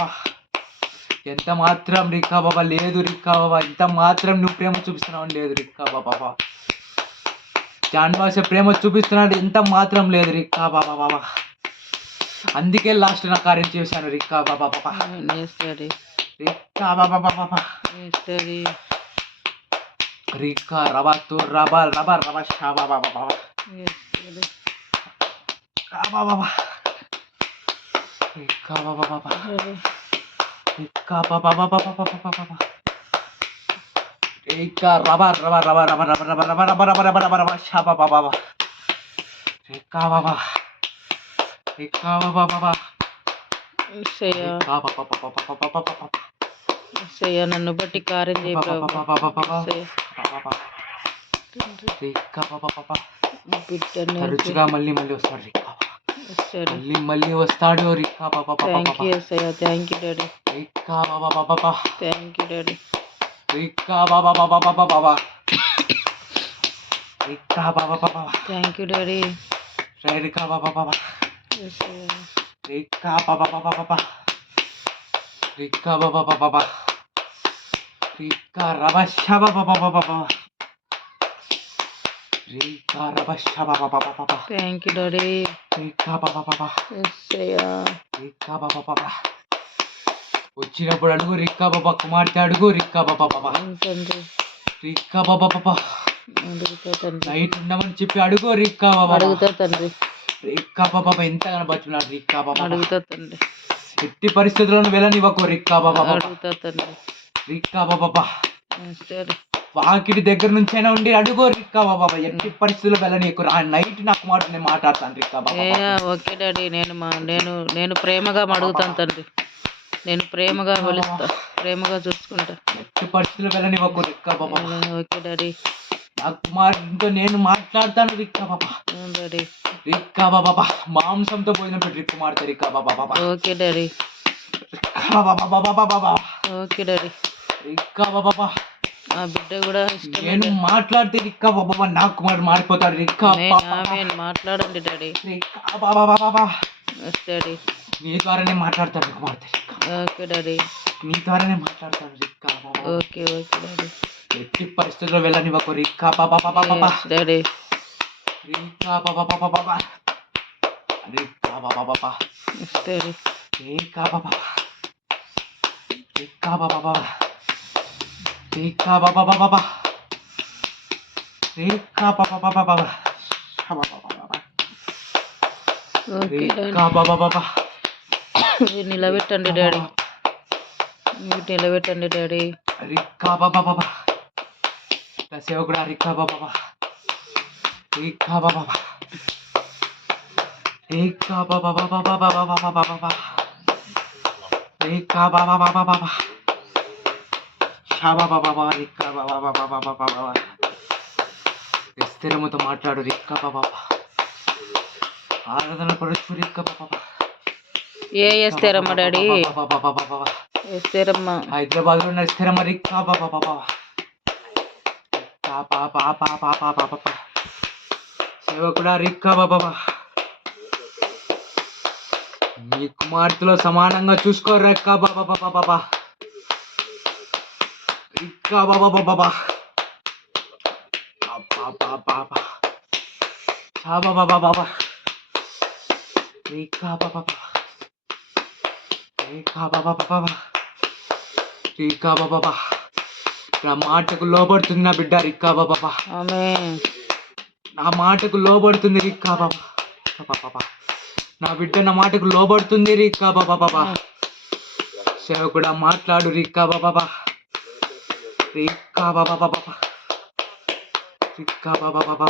ఎంత మాత్రం రిక్కా బాబా లేదు రిక్కా బాబా. ఎంత మాత్రం నువ్వు ప్రేమ చూపిస్తున్నావు లేదు రిక్కా బాబా బాబా. జాన్ భాష ప్రేమ చూపిస్తున్నాడు ఎంత మాత్రం లేదు రిక్కా బాబా బాబా. అందుకే లాస్ట్ నా కార్యం చేశాను రిక్కా బాబా బాబా. రిక్కా బాబా బాబా. రిక్కా రబా తు రబా రబా రబా షా బాబా బాబా. బాబా బాబా. రిక్కా బాబా బాబా. రిక్కా బాబా బాబా బాబా బాబా. రిక్కా రబా రబా రబా రబా రబా రబా రబా రబా రబా రబా రబా రబా షా బాబా బాబా. రిక్కా బాబా. రిక్కా బాబా బాబా. రిక్కా బాబా బాబా బాబా బాబా బాబా. నన్ను బట్టి కార్యం చేయి ప్రభు. రిక్కా బాబా బాబా. బిడ్డని తరచుగా మళ్ళీ మళ్ళీ వస్తాడు రిక్కా బాబా. మళ్ళీ మళ్ళీ వస్తాడు రిక్కా బాబా బాబా. థ్యాంక్ యూ యేసయ్యా. Thank you daddy. రిక్కా బాబా బాబా బాబా. Thank you daddy. రిక్కా బాబా బాబా బాబా బాబా. రిక్కా బాబా బాబా. Thank you daddy. రిక్కా బాబా బాబా. యేసయ్యా. రిక్కా బాబా బాబా బాబా. రిక్కా బాబా బాబా బాబా. రిక్కా రబష బాబా బాబా బాబా. రిక్కా రబష బాబా బాబా బాబా. Thank you daddy. రిక్కా బాబా బాబా. యేసయ్యా. రిక్కా బాబా బాబా. వచ్చినప్పుడు అడుగు రిక్కా బాబా. కుమార్తె అడుగు రిక్కా బాబా బాబా. తండ్రి. రిక్కా బాబా బాబా. అడుగుతా తండ్రి. నైట్ ఉండమని చెప్పి అడుగు రిక్కా బాబా. అడుగుతా తండ్రి. రిక్కా బాబా ఎంత కనబడుతున్నాడు రిక్కా బాబా. అడుగుతా తండ్రి. ఎట్టి పరిస్థితులను వెళ్ళనివ్వకు రిక్కా బాబా బాబా. అడుగుతా తండ్రి. రిక్కా బాబా బాబా. డాడీ. వాకిటి దగ్గర నుంచైనా ఉండి అడుగో రిక్కా బాబా. ఎట్టి పరిస్థితుల్లో వెళ్ళనీకు. నైట్ నాకు మాట నేను మాట్లాడతాను రిక్కా బాబా. ఓకే డాడీ, నేను ప్రేమగా అడుగుతాను తండ్రి. నేను ప్రేమగా పిలుస్తా, ప్రేమగా చూసుకుంటా. ఎట్టి పరిస్థితుల్లో వెళ్ళనివ్వకు రిక్కా బాబా. Okay daddy. నా కుమారుడితో నేను మాట్లాడతాను రిక్కా బాబా. డాడీ. రిక్కా బాబా మాంసంతో భోజనం పెట్టి కుమార్తె రిక్కా బాబా. Okay daddy. బాబా ఓకే డాడీ. రిక్కా బాబా ఆ బిడ్డ కూడా నేను మాట్లాడితే రిక్కా బాబా నా కుమారుడు మారిపోతాడు రిక్కా. మాట్లాడండి డాడీ. రిక్కా బాబా డాడీ. నీ ద్వారానే మాట్లాడతాడు కుమార్తె. Okay daddy. నీ ద్వారానే మాట్లాడతాడు రిక్కా బాబా. Okay okay daddy. ఎట్టి పరిస్థితుల్లో వెళ్ళనివ్వకు రిక్కా బాబా. డాడీ. రిక్కా బాబా. రిక్కా బాబా. డాడీ. రిక్కా బాబా. రిక్కా బాబా. రిక్కా బాబా. రిక్కా బాబా. రిక్కా బాబా. నిలబెట్టండి డాడీ. నిలబెట్టండి డాడీ. రిక్కా బాబా. సేవకుడా రిక్కా బాబా. రిక్కా బాబా. రిక్కా బాబా. రిక్కా బాబా. షాబా బాబా. రిక్కా బాబా. స్థిరముతో మాట్లాడు రిక్కా బాబా. ఆరాధన పరచు రిక్కా బాబా. ఏ స్థిరమ్మ డాడీ? స్థిరమ్మ హైదరాబాద్ లో ఉన్న స్థిరమ్మ రిక్కా బాబా. సేవకుడా రిక్కా బాబా. మీ కుమార్తెలో సమానంగా చూసుకో రిక్కా బాబా. రిక్కా బాబా. బాబా. రిక్కా బాబా. రిక్కా బాబా. రిక్కా బాబా. నా మాటకు లోబడుతుంది నా బిడ్డ రిక్కా బాబా. నా మాటకు లోబడుతుంది రిక్కా బాబా. నా బిడ్డ నా మాటకు లోబడుతుంది రిక్కా బాబా. సేవకుడా మాట్లాడు రిక్కా బాబా. రిక్కా బాబా. రిక్కా బాబా.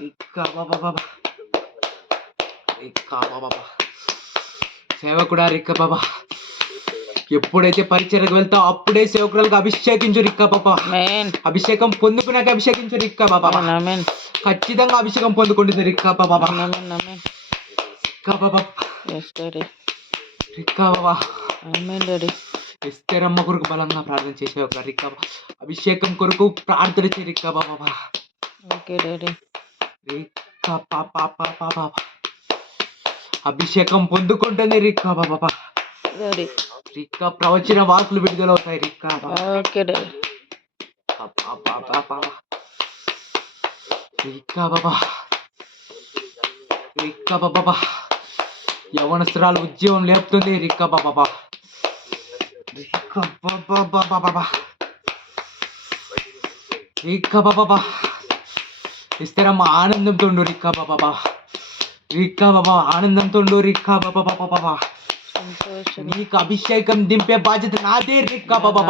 రిక్కా బాబా. రిక్కా బాబా. సేవకుడా రిక్కా బాబా. ఎప్పుడైతే పరిచయకు వెళ్తావు అప్పుడే సేవకురాలకు అభిషేకించు రిక్కా బాబా. అభిషేకం పొందుకున్నాక అభిషేకించు రిక్కా బాబా. ఖచ్చితంగా అభిషేకం పొందుకుంటుంది రిక్కా బాబా. రిక్కా బాబా. రిక్కా బాబా. ఎస్తేరమ్మ కొరకు బలంగా ప్రార్థన చేసే ఒక రిక్కా అభిషేకం కొరకు ప్రార్థన చేయ రిక్కా బాబా. Okay daddy. రిక్కా బాబా. అభిషేకం పొందుకుంటుంది రిక్కా బాబా. రిక్కా ప్రవచన వాకులు విడుదలవుతాయి రిక్కా. Okay daddy. రిక్కా బాబా. రిక్కా బాబా. యవనస్తురాలు ఉద్యమం లేపుతుంది రిక్కా బాబా. రిక్కా బాబా. రిక్కా బాబా. ఇస్తారమ్మా ఆనందంతో ఉండు రిక్కా బాబా. రిక్కా బాబా ఆనందంతో ఉండు రిక్కా బాబా. నీకు అభిషేకం దింపే బాధ్యత నాదే రిక్కా బాబా.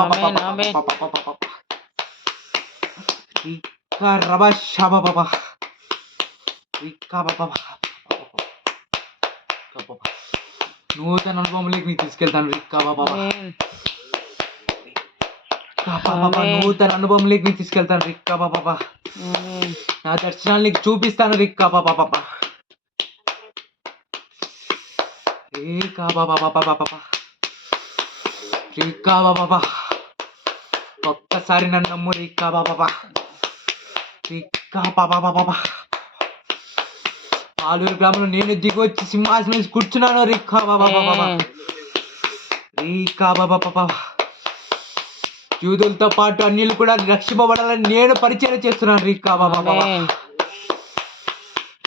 రిక్కా రబా షాబా బాబా. రిక్కా బాబా. నూతన అనుభవంలోకి నీకు తీసుకెళ్తాను రిక్కా బాబా. నూతన అనుభవంలోకి నీకు తీసుకెళ్తాను రిక్కా బాబా. నా దర్శనాలు నీకు చూపిస్తాను రిక్కా బాబా. రిక్కా బాబా. రిక్కా బాబా. ఒక్కసారి నన్ను నమ్ము రిక్కా బాబా. రిక్కా బాబా. ఆలూరు గ్రామంలో నేను దిగి వచ్చి సింహాసనం మీద కూర్చున్నాను రిక్కా బాబా. రిక్కా బాబా. యూదులతో పాటు అన్యులు కూడా రక్షింపబడాలని నేను పరిచయం చేస్తున్నాను రిక్కా బాబా.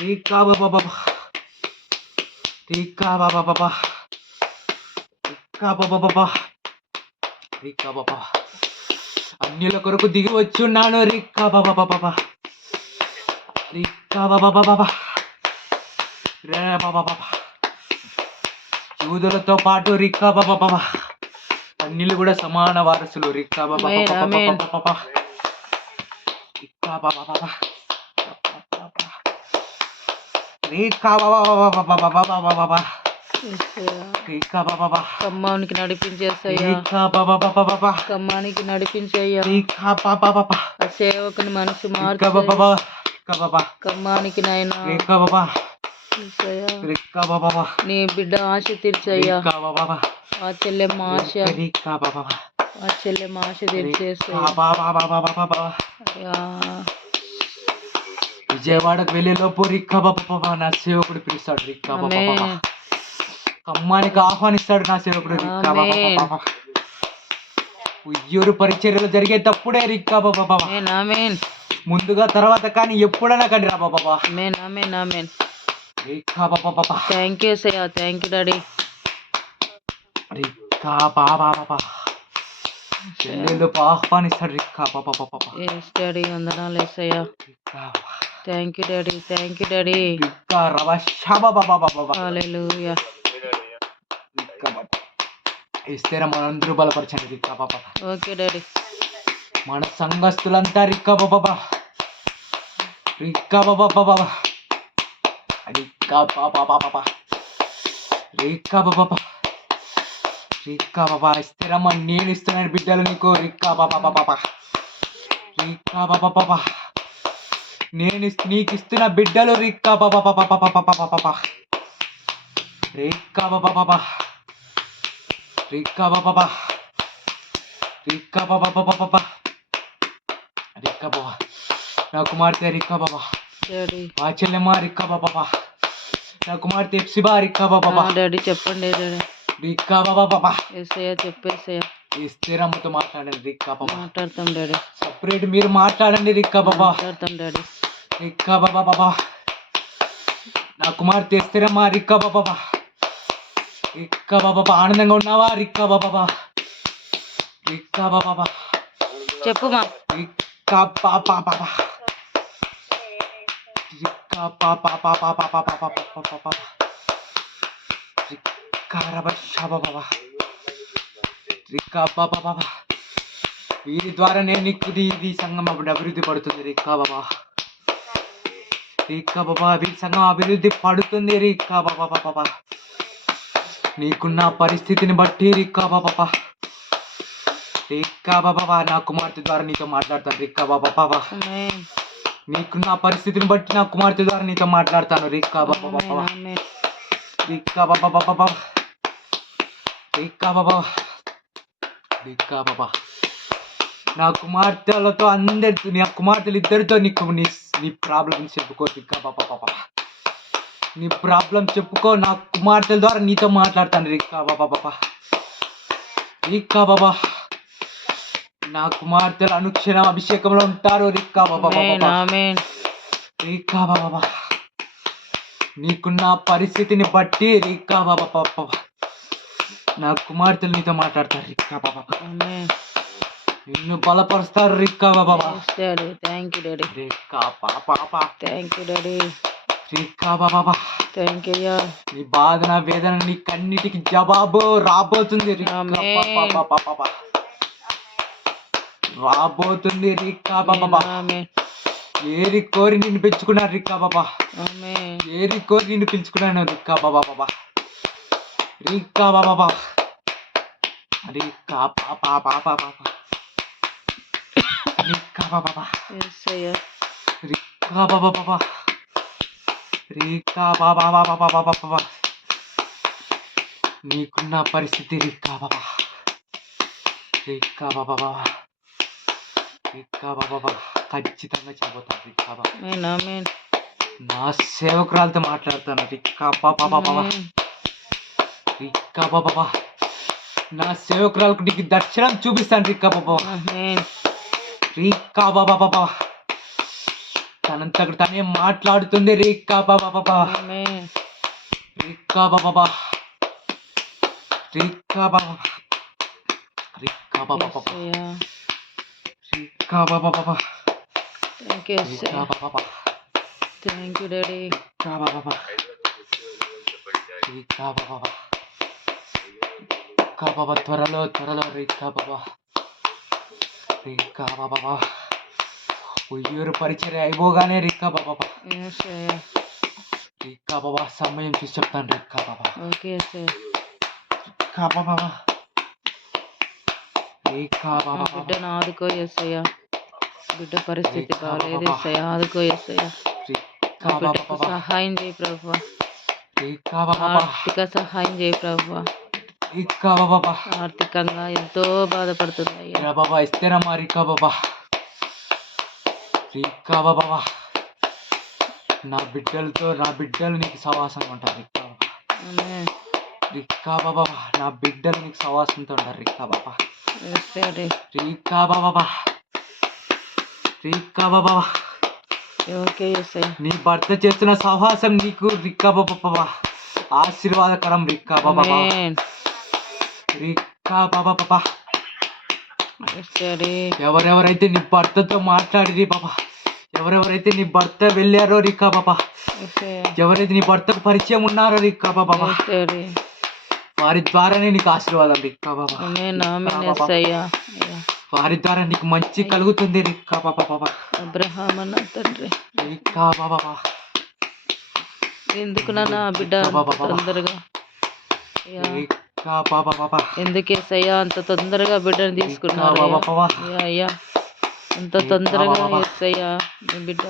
రిక్కా బాబా. రిక్కా బాబా. రిక్కా బాబా. రిక్కా బాబా. అన్యుల కొరకు దిగి వచ్చి ఉన్నాను రిక్కా బాబా. రిక్కా బాబా. రే బాబా. యూదులతో పాటు రిక్కా బాబా. అన్నిలు కూడా సమాన వారసులు. రిక్కా బాబా ఆమేన్, ఆమేన్. రిక్కా బాబా రిక్కా బాబా యేసయ్యా. రిక్కా బాబా ఖమ్మానికి నడిపించేసయ్యా. రిక్కా బాబా ఖమ్మానికి నడిపించయ్యా. రిక్కా బాబా ఆ సేవకుని మనసు రిక్కా మార్చు. బాబా ఖమ్మానికి నాయనా. రిక్కా బాబా యేసయ్యా. రిక్కా బాబా నీ బిడ్డ ఆశ తీర్చయ్యా. రిక్కా బాబా ఆ చెల్లెమ్మ ఆశ, రిక్కా బాబా ఆ చెల్లెమ్మ ఆశ తీర్చేసయ్యా. బాబా అయ్యా. విజయవాడకు వెళ్ళే లోపు రిక్కా బాబా నా సేవకుడు పిలుస్తాడు. రిక్కా బాబా ఆమేన్. ఖమ్మానికి ఆహ్వానిస్తాడు నా సేవకుడు. రిక్కా ఆమేన్. బాబా ఉయ్యూరు పరిచర్యలు జరిగేటప్పుడే రిక్కా బాబా ఆమేన్, ఆమేన్. ముందుగా తర్వాత కానీ ఎప్పుడైనా కానీ రా బాబా. ఆమేన్, ఆమేన్, ఆమేన్. రిక్కా బాబా థ్యాంక్ యూ సయ్యా. Thank you daddy. రిక్కా బాబా చెల్లెలు ఆహ్వానిస్తాడు. రిక్కా బాబా ఎస్ డాడీ. వందనాలు యేసయ్యా. రిక్కా thank you daddy. Thank you daddy. రిక్కా రవ షాబా బాబా హల్లెలూయా. రిక్కా బాబా ఇస్తేరా మనందరూ బలపరచండి. రిక్కా బాబా ఓకే డాడీ. మన సంఘస్థులంతా రిక్కా బాబా రిక్కా బాబా రిక్కా బాబా రిక్కా బాబా రిక్కా బాబా ఇస్తేరమ్మా నేను ఇస్తున్నాను బిడ్డలు నీకు. రిక్కా బాబా రిక్కా బాబా నేను నీకు ఇస్తున్న బిడ్డలు. రిక్కా బాబా రిక్కా బాబా రిక్కా బాబా రిక్కా బాబా రిక్కా బాబా నా కుమార్తె రిక్కా బాబా డాడీ. మా చెల్లెమ్మ రిక్కా బాబా నా కుమార్తె ఎప్సిబా రిక్కా బాబా డాడీ చెప్పండి డాడీ. రిక్కా బాబా యేసయ్యా చెప్పేసయ్యా. ఇస్తేరమ్మతో మాట్లాడండి. రిక్కా బాబా మాట్లాడతాం డాడీ. సపరేట్ మీరు మాట్లాడండి. రిక్కా బాబా మాట్లాడతాం డాడీ. రిక్కా బాబా నా కుమార్తె ఇస్తేరమ్మా. రిక్కా బాబా రిక్కా బాబా ఆనందంగా ఉన్నావా? రిక్కా బాబా రిక్కా బాబా చెప్పు మా. రిక్కా బాబా రిక్కా బాబా రిక్కా రవ షాబా బాబా రిక్కా బాబా వీరి ద్వారా నేను నీకు ఇది సంఘం అభివృద్ధి పడుతుంది. రిక్కా బాబా రిక్కా బాబా వీరి సంఘం అభివృద్ధి పడుతుంది. రిక్కా బాబా నీకున్న పరిస్థితిని బట్టి రిక్కా బాబా రిక్కా బాబా నా కుమార్తె ద్వారా నీతో మాట్లాడతాను. రిక్కా బాబా ఆమేన్. నీకున్న పరిస్థితిని బట్టి నా కుమార్తె ద్వారా నీతో మాట్లాడతాను. రిక్కా బాబా ఆమేన్, ఆమేన్. రిక్కా బాబా రిక్కా బాబా రిక్కా బాబా నా కుమార్తెలతో అందరితో నా కుమార్తెలు ఇద్దరితో నీకు నీ నీ ప్రాబ్లం చెప్పుకో. రిక్కా బాబా నీ ప్రాబ్లం చెప్పుకో. నా కుమార్తెల ద్వారా నీతో మాట్లాడతాను. రిక్కా బాబా రిక్కా బాబా నా కుమార్తెలు అనుక్షణం అభిషేకంలో ఉంటారు. రిక్కా ఆమేన్, బాబా ఆమేన్. రిక్కా బాబా నీకున్న పరిస్థితిని బట్టి రిక్కా బాబా నా కుమార్తెలు నీతో మాట్లాడతారు. రిక్కా బాబా ఆమేన్. నిన్ను బలపరుస్తారు. రిక్కా బాబా yes daddy. Thank you daddy. రిక్కా బాబా థ్యాంక్ యూ డాడీ. రిక్కా బాబా థ్యాంక్ యూ అయ్యా. నీ బాధన వేదన నీ కన్నిటికి జవాబు రాబోతుంది. రిక్కా ఆమేన్. బాబా రాబోతుంది. రిక్కా బాబా ఆమేన్, ఏరి కోరి నిన్ను పెంచుకున్నాను. రిక్కా బాబా ఆమేన్. ఏరి కోరి నిన్ను పిలుచుకున్నాను. రిక్కా బాబా రిక్కా బాబా రిక్కా బాబా రిక్కా బాబా యేసయ్యా. రిక్కా బాబా రిక్కా బాబా నీకున్న పరిస్థితి. రిక్కా బాబా రిక్కా బాబా రిక్కా బాబా ఖచ్చితంగా చెబుతాను. రిక్కా బాబా ఆమేన్, ఆమేన్. నా సేవకురాలతో మాట్లాడతాను. రిక్కా బాబా ఆమేన్. రిక్కా బాబా నా సేవకురాలకు నీకు దర్శనం చూపిస్తాను. రిక్కా బాబా ఆమేన్. రిక్కా బాబా తనంతకు తనే మాట్లాడుతుంది. రిక్కా బాబా ఆమేన్. రిక్కా బాబా రిక్కా బాబా రిక్కా బాబా యేసయ్యా. రిక్కా బాబా థ్యాంక్ యూ రిక్కా యేసయ్యా. బాబా థ్యాంక్ యూ డాడీ. రిక్కా బాబా రిక్కా బాబా రిక్కా బాబా త్వరలో రిక్కా బాబా ఉయ్యూరు పరిచయం అయిపోగానే రిక్కా బాబా యేసయ్యా. రిక్కా బాబా సమయం చూసి చెప్తాను రిక్కా బాబా ఓకే యేసయ్యా. రిక్కా బాబా రిక్కా నా బాబా బిడ్డను ఆదుకో యేసయ్యా. బిడ్డ పరిస్థితి రిక్కా బాగాలేదు బాబా యేసయ్యా. ఆదుకో యేసయ్యా. రిక్కా నా బిడ్డకు బాబా సహాయం చేయి ప్రభువా. రిక్కా బాబా ఆర్థిక సహాయం చేయి ప్రభువా. రిక్కా బాబా ఆర్థికంగా ఎంతో బాధపడుతుంది అయ్యా. బాబా ఇస్తేనమ్మా రిక్కా బాబా రిక్కా బాబా నా బిడ్డలు నీకు సవాసంగా ఉంటారు రిక్కా బాబా ఆమేన్. రిక్కా బాబా నా బిడ్డలు నీకు సవాసంతో ఉంటారు రిక్కా బాబా యేసయ్యా. రిక్కా బాబా రిక్కా బాబా ఓకే యేసయ్యా. నీ భర్త చేస్తున్న సహవాసం నీకు రిక్కా బాబా ఆశీర్వాదకరం రిక్కా బాబా ఆమేన్. రిక్కా బాబా యేసయ్యా. ఎవరెవరైతే నీ భర్తతో మాట్లాడిరి బాబా ఎవరెవరైతే నీ భర్త వెళ్ళారో రిక్కా బాబా యేసయ్యా. ఎవరైతే నీ భర్తకు పరిచయం ఉన్నారో రిక్కా బాబా యేసయ్యా. వారి ద్వారానే నీకు ఆశీర్వాదం రిక్కా బాబా ఆమేన్. ఆమేన్ యేసయ్యా. అయ్యా. వారి ద్వారా నీకు మంచి కలుగుతుంది రిక్కా బాబా అబ్రహాం అన్న తండ్రి, రిక్కా బాబా ఎందుకు నాన్న ఆ బిడ్డ అంత తొందరగా అయ్యా, రిక్కా బాబా ఎందుకు యేసయ్యా అంత తొందరగా బిడ్డను తీసుకున్నారు అయ్యా. బాబా అయ్యా అయ్యా అంత తొందరగా యేసయ్యా నీ బిడ్డ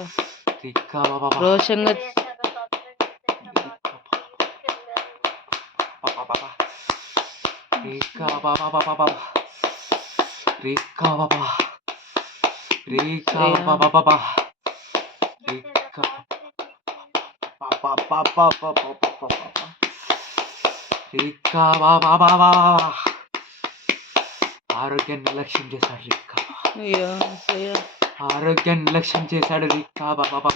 రిక్కా బాబా రోషంగా రిక్కా బాబా రిక్కా బాబా రిక్కా బాబా రిక్కా రిక్కా బాబా ఆరోగ్యాన్ని నిర్లక్ష్యం చేశాడు రిక్కా అయ్యా యేసయ్యా. ఆరోగ్యాన్ని నిర్లక్ష్యం చేశాడు రిక్కా బాబా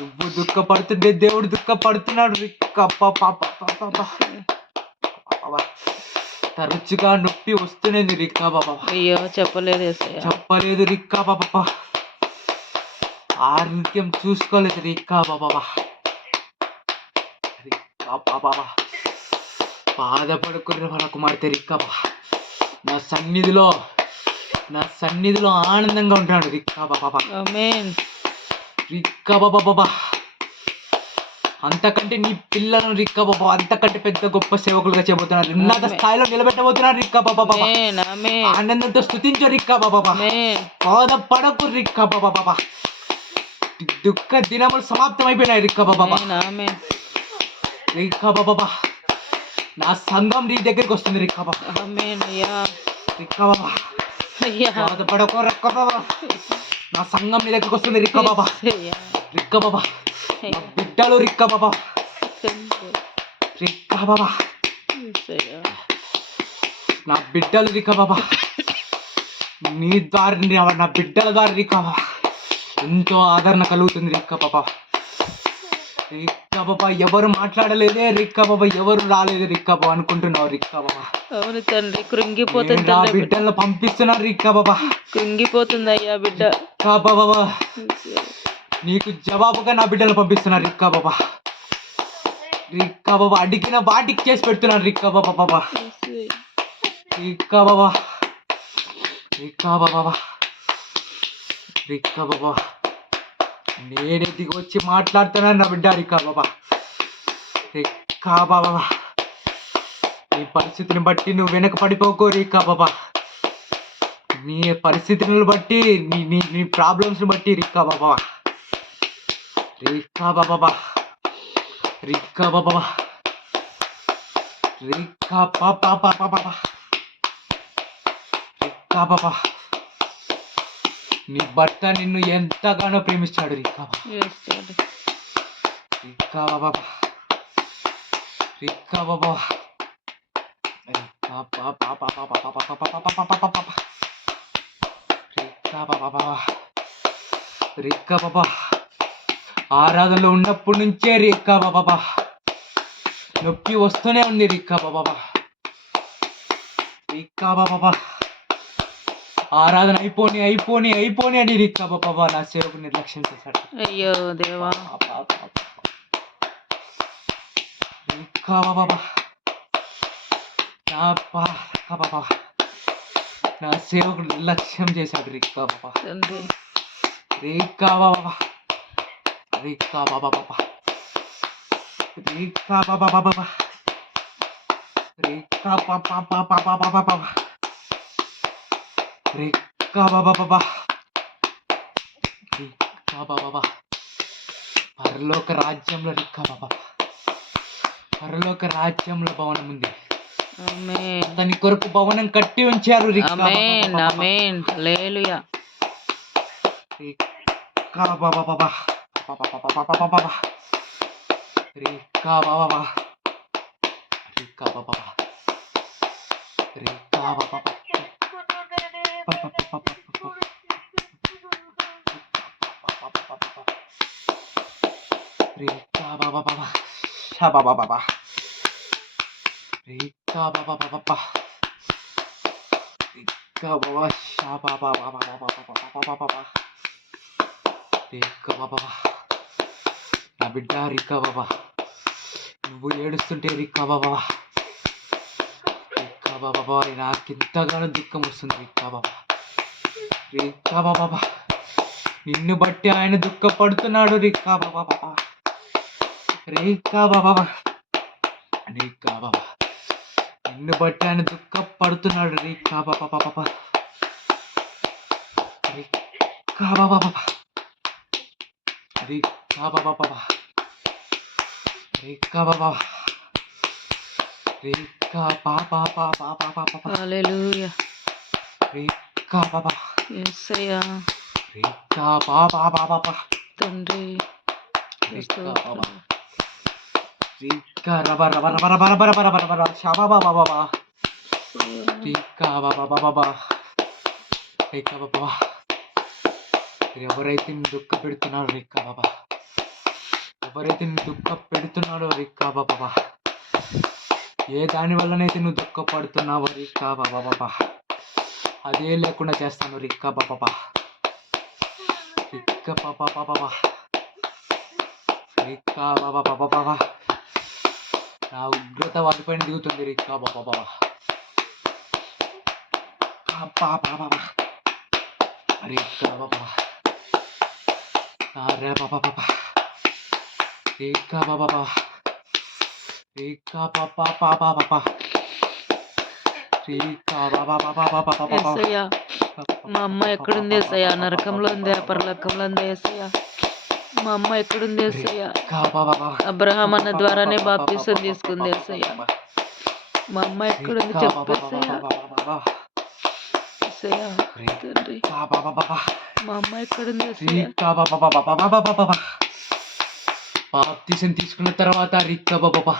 నువ్వు దుఃఖపడుతుంటే దేవుడు దుఃఖపడుతున్నాడు రిక్కా తరచుగా నొప్పి వస్తున్నది రిక్కా బాబా అయ్యో చెప్పలేదు యేసయ్యా. చెప్పలేదు రిక్కా బాబా ఆరోగ్యం చూసుకోలేదు రిక్కా బాబా రిక్కా బాబా బాధపడుకున్న వాళ్ళ కుమార్తె రిక్కా బాబా నా సన్నిధిలో ఆనందంగా ఉంటాడు రిక్కా బాబా ఆమేన్. రిక్కా బాబా అంతకంటే నీ పిల్లలను రిక్కా బాబా అంతకంటే పెద్ద గొప్ప సేవకులుగా చేయబోతున్నారు ఉన్నత స్థాయిలో నిలబెట్టబోతున్నారు రిక్కా బాబా ఆమేన్. ఆమేన్. ఆనందంతో స్తుతించు రిక్కా బాబా ఆమేన్. బాధపడకు రిక్కా బాబా దుఃఖ దినములు సమాప్తం అయిపోయినాయి రిక్కా బాబా ఆమేన్. ఆమేన్. రిక్కా బాబా నా సంఘం నీ దగ్గరికి వస్తుంది రిక్కా బాబా ఆమేన్ అయ్యా. రిక్కా బాబా అయ్యా బాధపడకు రిక్కా బాబా నా సంఘం నీ దగ్గరికి వస్తుంది రిక్కా బాబా యేసయ్యా. రిక్కా బాబా నా బిడ్డలు రిక్కా బాబా రిక్కా బాబా యేసయ్యా. నా బిడ్డలు రిక్కా బాబా నీ ద్వారా నా బిడ్డల ద్వారా రిక్కా బాబా ఎంతో ఆదరణ కలుగుతుంది రిక్కా బాబా రిక్కా బాబా ఎవరు మాట్లాడలేదే రిక్కా బాబా ఎవరు రాలేదు రిక్కా బాబా అనుకుంటున్నావు రిక్కా బాబా అవును తండ్రి, కృంగిపోతుంది నా తండ్రి, బిడ్డ బిడ్డలను పంపిస్తున్నారు రిక్కా బాబా కృంగిపోతుంది అయ్యా బిడ్డ. రిక్కా బాబా నీకు జవాబుగా నా బిడ్డలను పంపిస్తున్నారు రిక్కా బాబా రిక్కా బాబా అడిగిన వాటికి చేసి పెడుతున్నారు రిక్కా బాబా రిక్కా బాబా రిక్కా బాబా రిక్కా బాబా నేనే దిగి వచ్చి మాట్లాడుతున్నాను నా బిడ్డ రిక్కా బాబా రిక్కా బాబా నీ పరిస్థితిని బట్టి నువ్వు వెనక పడిపోకో రిక్కా బాబా నీ పరిస్థితులను బట్టి నీ ప్రాబ్లమ్స్ని బట్టి రిక్కా బాబా రిక్కా బాబా రిక్కా బాబా రిక్కా బాబా రిక్కా బాబా నీ భర్త నిన్ను ఎంతగానో ప్రేమిస్తాడు రిక్కా బాబా యేసయ్యా. రిక్కా బాబా రిక్కా బాబా రిక్కా బాబా రిక్కా బాబా ఆరాధనలో ఉన్నప్పటి నుంచే రిక్కా బాబా నొప్పి వస్తూనే ఉంది రిక్కా బాబా రిక్కా బాబా ఆరాధన అయిపోని అని రిక్కా బాబా నా సేవకు నిర్లక్ష్యం చేశాడు. అయ్యో దేవా, రిక్కా బాబా నా సేవకు నిర్లక్ష్యం చేశాడు రిక్కా బాబా. తండ్రి రిక్కా బాబా రిక్కా బాబా రిక్కా బాబా రిక్కా బాబా రిక్కా బాబా రిక్కా బాబా పరలోక రాజ్యంలో రిక్కా బాబా పరలోక రాజ్యంలో భవనం ఉంది. ఆమేన్ దాని కొరకు భవనం కట్టి ఉంచారు రిక్కా ఆమేన్ బాబా ఆమేన్ హల్లెలూయా. రిక్కా బాబా బాబా రిక్కా బాబా రిక్కా బాబా రిక్కా బాబా రిక్కా బాబా షాబా బాబా రిక్కా బాబా బాబా రిక్కా బాబా షాబా బాబా రిక్కా బాబా నా బిడ్డ రిక్కా బాబా నువ్వు ఏడుస్తుంటే రిక్కా బాబా రిక్కా బాబా నాకెంతగానో దుఃఖం వస్తుంది రిక్కా బాబా రిక్కా బాబా నిన్ను బట్టి ఆయన దుఃఖపడుతున్నాడు రిక్కా బాబా రిక్కా బాబా రిక్కా బాబా నిన్ను బట్టి ఆయన దుఃఖపడుతున్నాడు రిక్కా బాబా రిక్కా బాబా రిక్కా బాబా రిక్కా బాబా రిక్కా బాబా హల్లెలూయా. రిక్కా బాబా యేసయ్యా రిక్కా బాబా తండ్రి రిక్కా బాబా రిక్కా రబ షాబా బాబా రిక్కా బాబా రిక్కా బాబా ఎవరైతే దుఃఖ పెడుతున్నారో రిక్కా బాబా ఎవరైతే దుఃఖ పెడుతున్నాడో రిక్కా బాబా ఏ దాని వల్లనైతే నువ్వు దుఃఖపడుతున్నావో రిక్కా బాబా అదే లేకుండా చేస్తాను రిక్కా బాబా రిక్కా బాబా రిక్కా బాబా నా ఉగ్రత వాటిపైన దిగుతుంది రిక్కా బాబా రిక్కా బాబా అరే బాబా రిక్కా బాబా రిక్కా బాబా రిక్కా బాబా యేసయ్యా మా అమ్మ ఎక్కడుంది యేసయ్యా? నరకంలో ఉందా పరలోకంలో ఉందా యేసయ్యా? మా అమ్మ ఎక్కడుంది యేసయ్యా? అబ్రహాం అన్న ద్వారానే బాప్తిసం తీసుకుంది యేసయ్యా. మా అమ్మ ఎక్కడుంది చెప్పు యేసయ్యా. యేసయ్యా తండ్రి మా అమ్మ ఎక్కడుంది యేసయ్యా? బాప్తిసం తీసుకున్న తర్వాత రిక్కా బాబా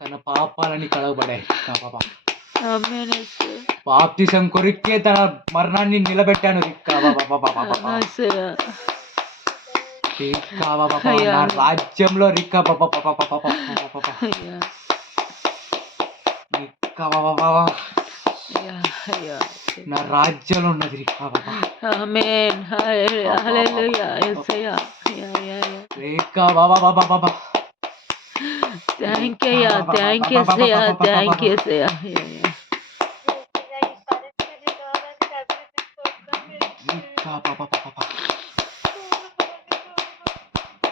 తన పాపాలని కడగబడాయి రిక్కా బాబా. ఆమేన్ యేసయ్యా. బాప్తిసం కొరికే తన మరణాన్ని నిలబెట్టాను రిక్కా బాబా యేసయ్యా. రిక్కా బాబా నా రాజ్యంలో రిక్కా బాబా అయ్యా రిక్కా బాబా అయ్యా అయ్యా నా రాజ్యంలో ఉన్నది రిక్కా బాబా. ఆమేన్ హల్లెలూయా యేసయ్యా. అయ్యా అయ్యా రిక్కా బాబా థ్యాంక్ యూ అయ్యా, థ్యాంక్ యూ యేసయ్యా, థ్యాంక్ యూ యేసయ్యా. రిక్కా బాబా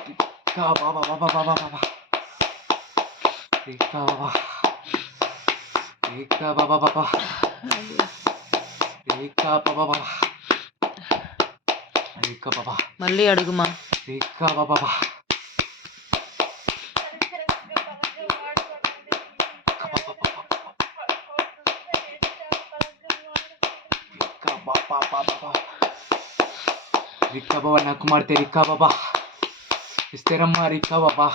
రిక్కా బాబా రిక్కా బాబా రిక్కా బాబా రిక్కా బాబా రిక్కా బాబా మళ్ళీ అడుగుమా. రిక్కా బాబా రిక్కా బాబా నా కుమార్తె రిక్కా బాబా ఇస్తారమ్మా రిక్కా బాబా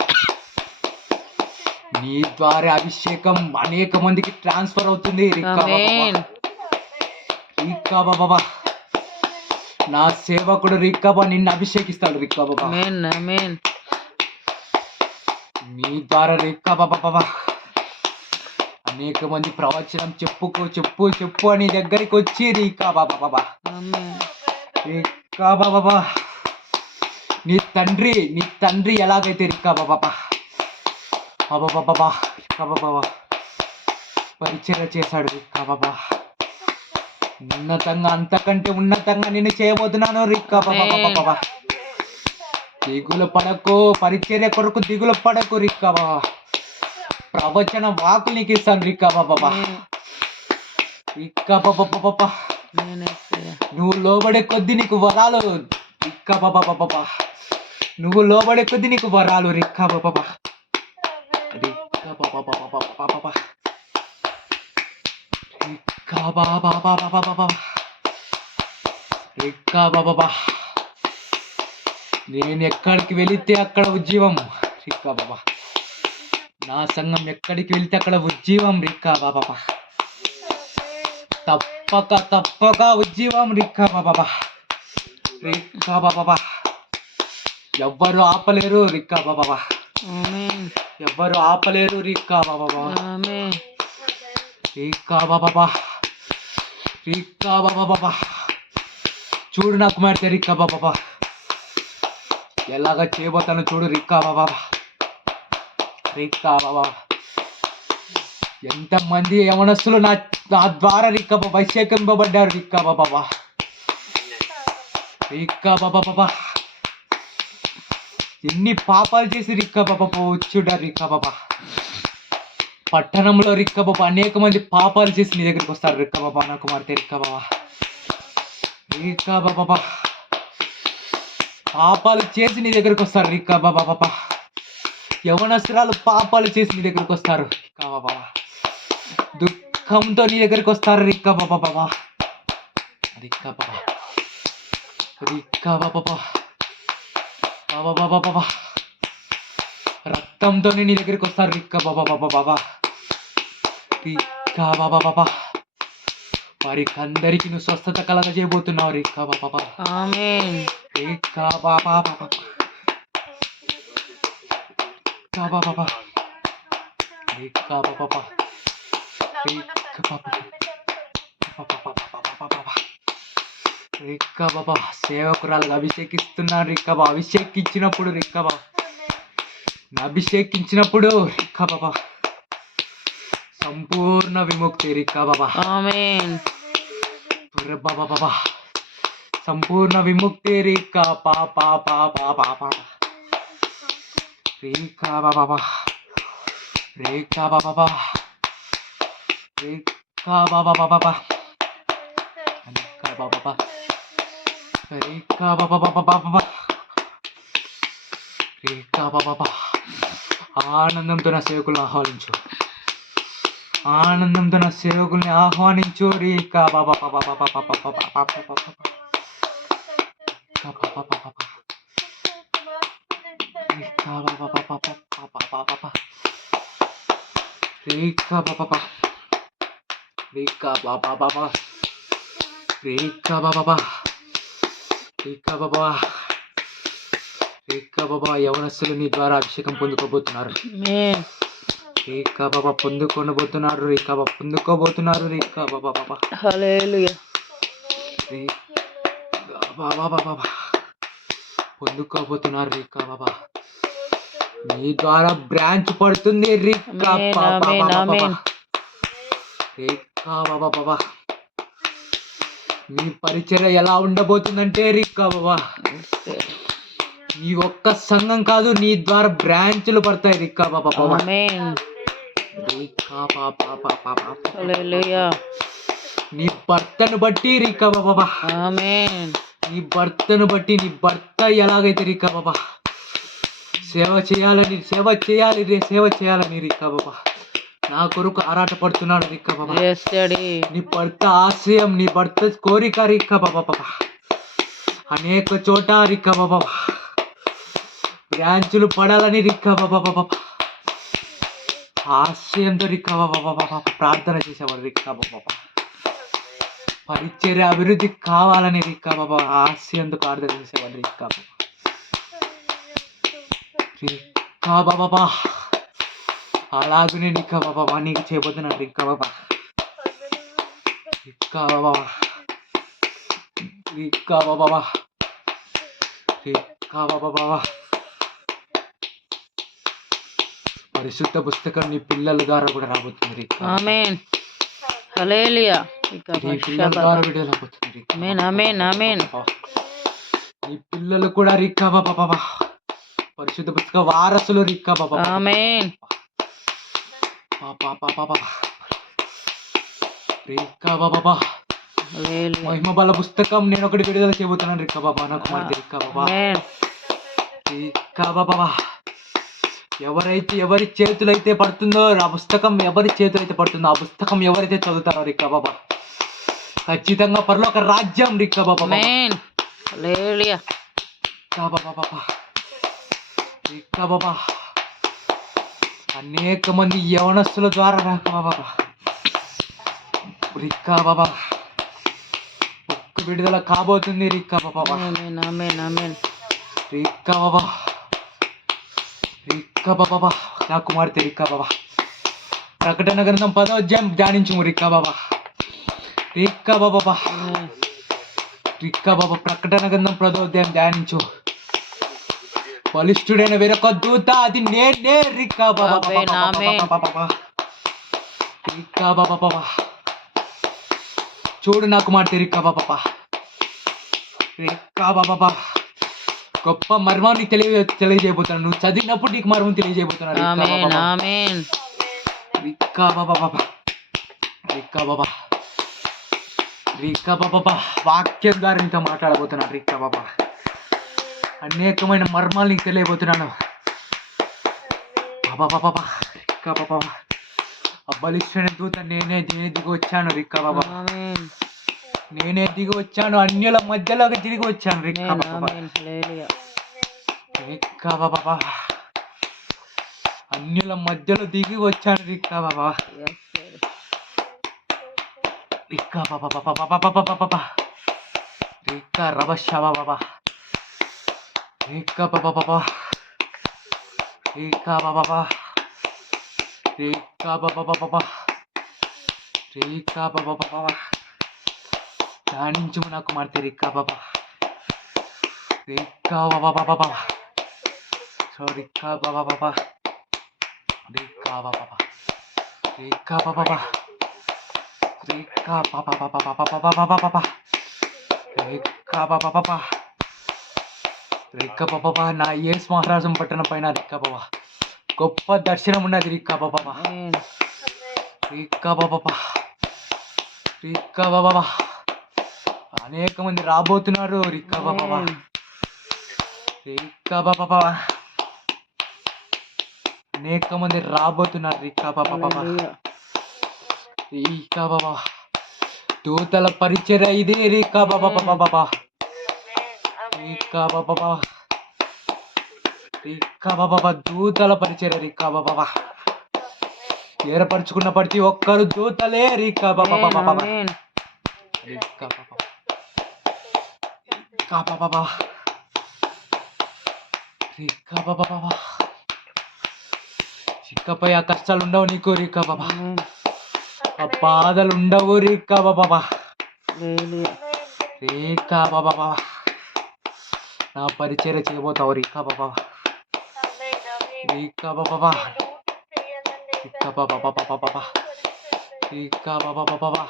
నీ ద్వారా అభిషేకం అనేక మందికి ట్రాన్స్ఫర్ అవుతుంది రిక్కా బాబా ఆమేన్ రిక్కా బాబా నా సేవకుడు రిక్కా బాబా నిన్ను అభిషేకిస్తాడు రిక్కా బాబా ఆమేన్ ఆమేన్ నీ ద్వారా రిక్కా బాబా అనేక మంది ప్రవచనం చెప్పుకో చెప్పు చెప్పు అని దగ్గరికి వచ్చి రీకా బాబా బాబా ఆమేన్. రీకా బాబా బాబా నీ తండ్రి ఎలాగైతే రీకా బాబా బాబా బాబా బాబా బాబా రీకా బాబా బాబా పరిచయం చేశాడు రీకా బాబా, ఉన్నతంగా అంతకంటే ఉన్నతంగా నేను చేయబోతున్నాను రీకా బాబా బాబా బాబా. దిగులు పడకు, పరిచర్య కొరకు దిగులు పడకు రిక్కా బాబా. ప్రవచన వాకులు నీకు ఇస్తాను రిక్కా బాబా. రిక్కా బాబా బాబా నువ్వు లోబడే కొద్ది నీకు వరాలు రిక్కా బాబా బాబా. నువ్వు లోబడే కొద్ది నీకు వరాలు రిక్కా బాబా. రిక్కా బాబా బాబా బాబా. రిక్కా బాబా బాబా బాబా. రిక్కా బాబా. నేను ఎక్కడికి వెళితే అక్కడ ఉజ్జీవం రిక్కా బాబా. నా సంఘం ఎక్కడికి వెళితే అక్కడ ఉజ్జీవం రిక్కా బాబా. తప్పక ఉజ్జీవం రిక్కా బాబా. రిక్కా బాబా ఎవ్వరు ఆపలేరు రిక్కా బాబా. ఎవ్వరు ఆపలేరు రిక్కా బాబా. రిక్కా బాబా. రిక్కా బాబా చూడు నా కుమార్తె రిక్కా బాబా ఎలాగ చేయబోతాను చూడు రిక్కా బాబా. రిక్కా బాబా ఎంతమంది యవనస్తులు నా ద్వారా రిక్కా బాబా అభిషేకింపబడ్డారు రిక్కా బాబా. రిక్కా బాబా బాబా ఎన్ని పాపాలు చేసి రిక్కా బాబా వచ్చుడారు రిక్కా బాబా. పట్టణంలో రిక్కా బాబా అనేక మంది పాపాలు చేసి నీ దగ్గరికి వస్తారు రిక్కా బాబా. నా కుమార్తె రిక్కా బాబా. రిక్కా బాబా పాపాలు చేసి నీ దగ్గరికి వస్తారు రిక్కా బాబా బాబా. యవనస్తురాలు పాపాలు చేసి నీ దగ్గరికి వస్తారు రిక్కా బాబా. దుఃఖంతో నీ దగ్గరికి వస్తారు రిక్కా బాబా బాబా. రిక్కా బాబా. రిక్కా బాబా బాబా బాబా బాబా రక్తంతో నీ దగ్గరికి వస్తారు రిక్కా బాబా బాబా బాబా. రిక్కా బాబా బాబా వారికి అందరికీ నువ్వు స్వస్థత కలగజేయబోతున్నావు రిక్కా బాబా బాబా. రిక్కా బాబా బాబా. రిక్కా బాబా బాబా. రిక్కా బాబా బాబా. రిక్కా బాబా బాబా. రిక్కా బాబా సేవకురాలుగా అభిషేకిస్తున్నాను రిక్కా బాబా. అభిషేకించినప్పుడు రిక్కా బాబా అభిషేకించినప్పుడు రిక్కా బాబా సంపూర్ణ విముక్తి రిక్కా బాబా. బాబా బాబా సంపూర్ణ విముక్తి రిక్కా పాపా పాపా పాపా. రిక్కా బాబా. రిక్కా బాబా. రిక్కా బాబా బాబా. రిక్కా బాబా. రిక్కా బాబా బాబా. రిక్కా బాబా. ఆనందంతో నా సేవకులను ఆహ్వానించు. ఆనందంతో నా సేవకుల్ని ఆహ్వానించు రిక్కా బాబా బాబా బాబా బాబా బాబా బాబా. రిక్కా బాబా బాబా బాబా బాబా. రిక్కా బాబా. రిక్కా బాబా బాబా. రిక్కా బాబా. రిక్కా బాబా. రిక్కా బాబా యవనస్తులు నీ ద్వారా అభిషేకం పొందుకోబోతున్నారు. రిక్కా బాబా పొందుకోబోతున్నారు. రిక్కా బాబా పొందుకోబోతున్నారు. రిక్కా బాబా బాబా. హల్లెలూయా. రిక్కా బాబా బాబా పొందుకోబోతున్నారు రిక్కా బాబా. నీ ద్వారా బ్రాంచ్ పడుతుంది రిక్కా బాబా బాబా. రిక్కా బాబా బాబా నీ పరిచర్య ఎలా ఉండబోతుందంటే రిక్కా బాబా నీ ఒక్క సంఘం కాదు నీ ద్వారా బ్రాంచ్లు పడతాయి రిక్కా బాబా బాబా. రిక్కా బాబా బాబా. హల్లెలూయా. నీ భర్తను బట్టి రిక్కా బాబా. నీ భర్తను బట్టి నీ భర్త ఎలాగైతే రిక్కా బాబా సేవ చేయాలని రిక్కా బాబా నా కొరకు ఆరాట పడుతున్నాడు రిక్కా బాబా. నీ భర్త ఆశయం నీ భర్త కోరిక రిక్కా బాబా బాబా. అనేక చోట రిక్కా బాబా బ్రాంచులు పడాలని రిక్కా బాబా బాబా ఆశయంతో రిక్కా బాబా బాబా ప్రార్థన చేసేవాడు రిక్కా బాబా. పరిచర్య అభివృద్ధి కావాలని రిక్కా బాబా ఆశయంతో ప్రార్థన చేసేవాడు రిక్కా బాబా. రిక్కా బాబా అలాగనే రిక్కా బాబా నీకు చేయబోతున్నాను రిక్కా బాబా. రిక్కా బాబా రిక్కా బాబా రిక్కా బాబా. పరిశుద్ధ పుస్తకం నీ పిల్లల ద్వారా కూడా రాబోతుంది రిక్కా. ఆమేన్ హల్లెలూయా. నీ పిల్లల ద్వారా విడుదల రాబోతుంది రిక్కా. ఆమేన్ ఆమేన్ ఆమేన్. నీ పిల్లలు కూడా రిక్కా బాబా పరిశుద్ధ పుస్తక వారసులు రిక్కా బాబా. ఆమేన్ రిక్కా బాబా హల్లెలూయా. మహిమ బల పుస్తకం నేను ఒకటి విడుదల చేయబోతున్నాను రిక్కా బాబా. నాకు కుమార్తె రిక్కా బాబా. ఆమేన్ రిక్కా బాబా ఎవరి చేతులు అయితే పడుతుందో ఆ పుస్తకం, ఎవరి చేతులు అయితే పడుతుందో ఆ పుస్తకం ఎవరైతే చదువుతారో రిక్కా బాబా ఖచ్చితంగా పరలోక రాజ్యం రిక్కా బాబా. ఆమేన్ హల్లెలూయా. రిక్కా బాబా రిక్కా బాబా అనేక మంది యవనస్తుల ద్వారా రిక్కా బాబా రిక్కా బాబా ఒక్క విడుదల కాబోతుంది రిక్కా బాబా. ఆమేన్ ఆమేన్ ఆమేన్. రిక్కా బాబా రిక్కా బాబా నా కుమార్తె రిక్కా బాబా ప్రకటన గ్రంథం 10వ అధ్యాయం ధ్యానించుము రిక్కా బాబా. రిక్కా బాబా రిక్కా బాబా ప్రకటన గ్రంథం 10వ అధ్యాయం ధ్యానించు. బలిష్ఠుడైన వేరొక దూత అది నేనే రిక్కా బాబా. రిక్కా బాబా చూడు నా కుమార్తె రిక్కా బాబా. రిక్కా బాబా గొప్ప మర్మాన్ని తెలియజేయబోతున్నాను. నువ్వు చదివినప్పుడు నీకు మర్మం తెలియజేయబోతున్నాను ఆమేన్ ఆమేన్. రిక్కా బాబా రిక్కా బాబా రిక్కా బాబా వాక్యం ద్వారా నీతో మాట్లాడబోతున్నాను రిక్కా బాబా. అనేకమైన మర్మాలు నీకు తెలియబోతున్నాను బాబా. రిక్కా బాబా బలిష్ఠుడైన దూత నేనే దిగి వచ్చాను రిక్కా బాబా. ఆమేన్ నేనే దిగి వచ్చాను, అన్యుల మధ్యలోకి తిరిగి వచ్చాను రిక్కా బాబా. ఆమేన్ హల్లెలూయా. రిక్కా బాబా అన్యుల మధ్యలో దిగి వచ్చాను రిక్కా బాబా. రిక్కా బాబా రిక్కా రబషా బాబా రిక్కా బాబా రిక్కా బాబా రిక్కా బాబా రిక్కా బాబా ధ్యానించుము నా కుమార్తె రిక్కా బాబా. రిక్కా బాబా సో రిక్కా బాబా రిక్కా బాబా రిక్కా బాబా రిక్కా బాబా రిక్కా బాబా రిక్కా బాబా నా యేసు మహారాజం పట్టణం పైన రిక్కా బాబా గొప్ప దర్శనం ఉన్నది రిక్కా బాబా. ఆమేన్ రిక్కా బాబా రిక్కా బాబా అనేక మంది రాబోతున్నారు రిక్కా బాబా. రిక్కా బాబా అనేక మంది రాబోతున్నారు రిక్కా బాబా. హల్లెలూయా. రిక్కా బాబా దూతల పరిచర్య ఇదే రిక్కా బాబా. రిక్కా బాబా రిక్కా బాబా దూతల పరిచర్య రిక్కా బాబా. ఏర్పరచుకున్న ప్రతి ఒక్కరు దూతలే రిక్కా బాబా. ఆమేన్ రిక్కా బాబా రిక్కా బాబా రిక్కా బాబా చిక్కపై ఆ కష్టాలు ఉండవు నీకు రిక్కా బాబా. ఆమేన్ ఆ బాధలు ఉండవు రిక్కా బాబా. హల్లెలూయా. రిక్కా బాబా నా పరిచర్య చేయబోతావు రిక్కా బాబా. రిక్కా బాబా రిక్కా బాబా రిక్కా బాబా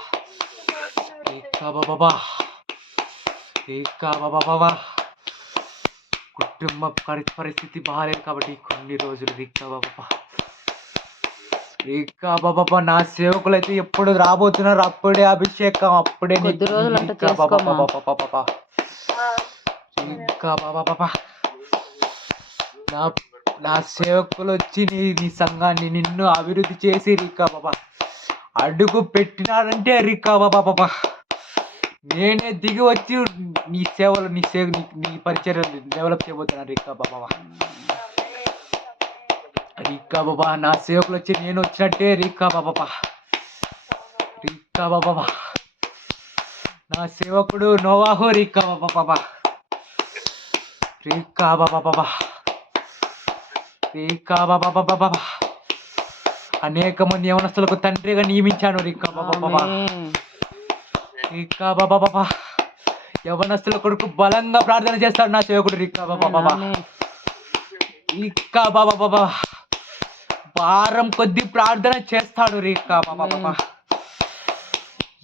రిక్కా బాబా రిక్కా బాబా కుటుంబ పరిస్థితి బాగాలేదు కాబట్టి కొన్ని రోజులు రిక్కా బాబా. రిక్కా బాబా నా సేవకులు అయితే ఎప్పుడు రాబోతున్నారు, అప్పుడే అభిషేకం, అప్పుడే కొద్ది రోజులు అంటే రిక్కా బాబా చేసుకోమా. రిక్కా బాబా నా నా సేవకులు వచ్చి నీ సంఘాన్ని నిన్ను అభివృద్ధి చేసి రిక్కా బాబా అడుగు పెట్టినారంటే రిక్కా బాబా నేనే దిగి వచ్చి నీ సేవలు నీ పరిచర్యలు డెవలప్ చేయబోతున్నాను రిక్కా బాబా. రిక్కా బాబా నా సేవకులు వచ్చి నేను వచ్చినట్టే రిక్కా బాబా. రిక్కా బాబా నా సేవకుడు నోవాహు రిక్కా బాబా. రిక్కా బాబా రిక్కా బాబా అనేక మంది యవనస్తులకు తండ్రిగా నియమించాను రిక్కా బాబా. ఆమేన్. రిక్కా బాబా. యవనస్తుల కొడుకు బలంగా ప్రార్థన చేస్తాడు నా సేవకుడు రిక్కా బాబా. ఆమేన్. రిక్కా బాబా. వారం కొద్ది ప్రార్థన చేస్తాడు రిక్కా బాబా.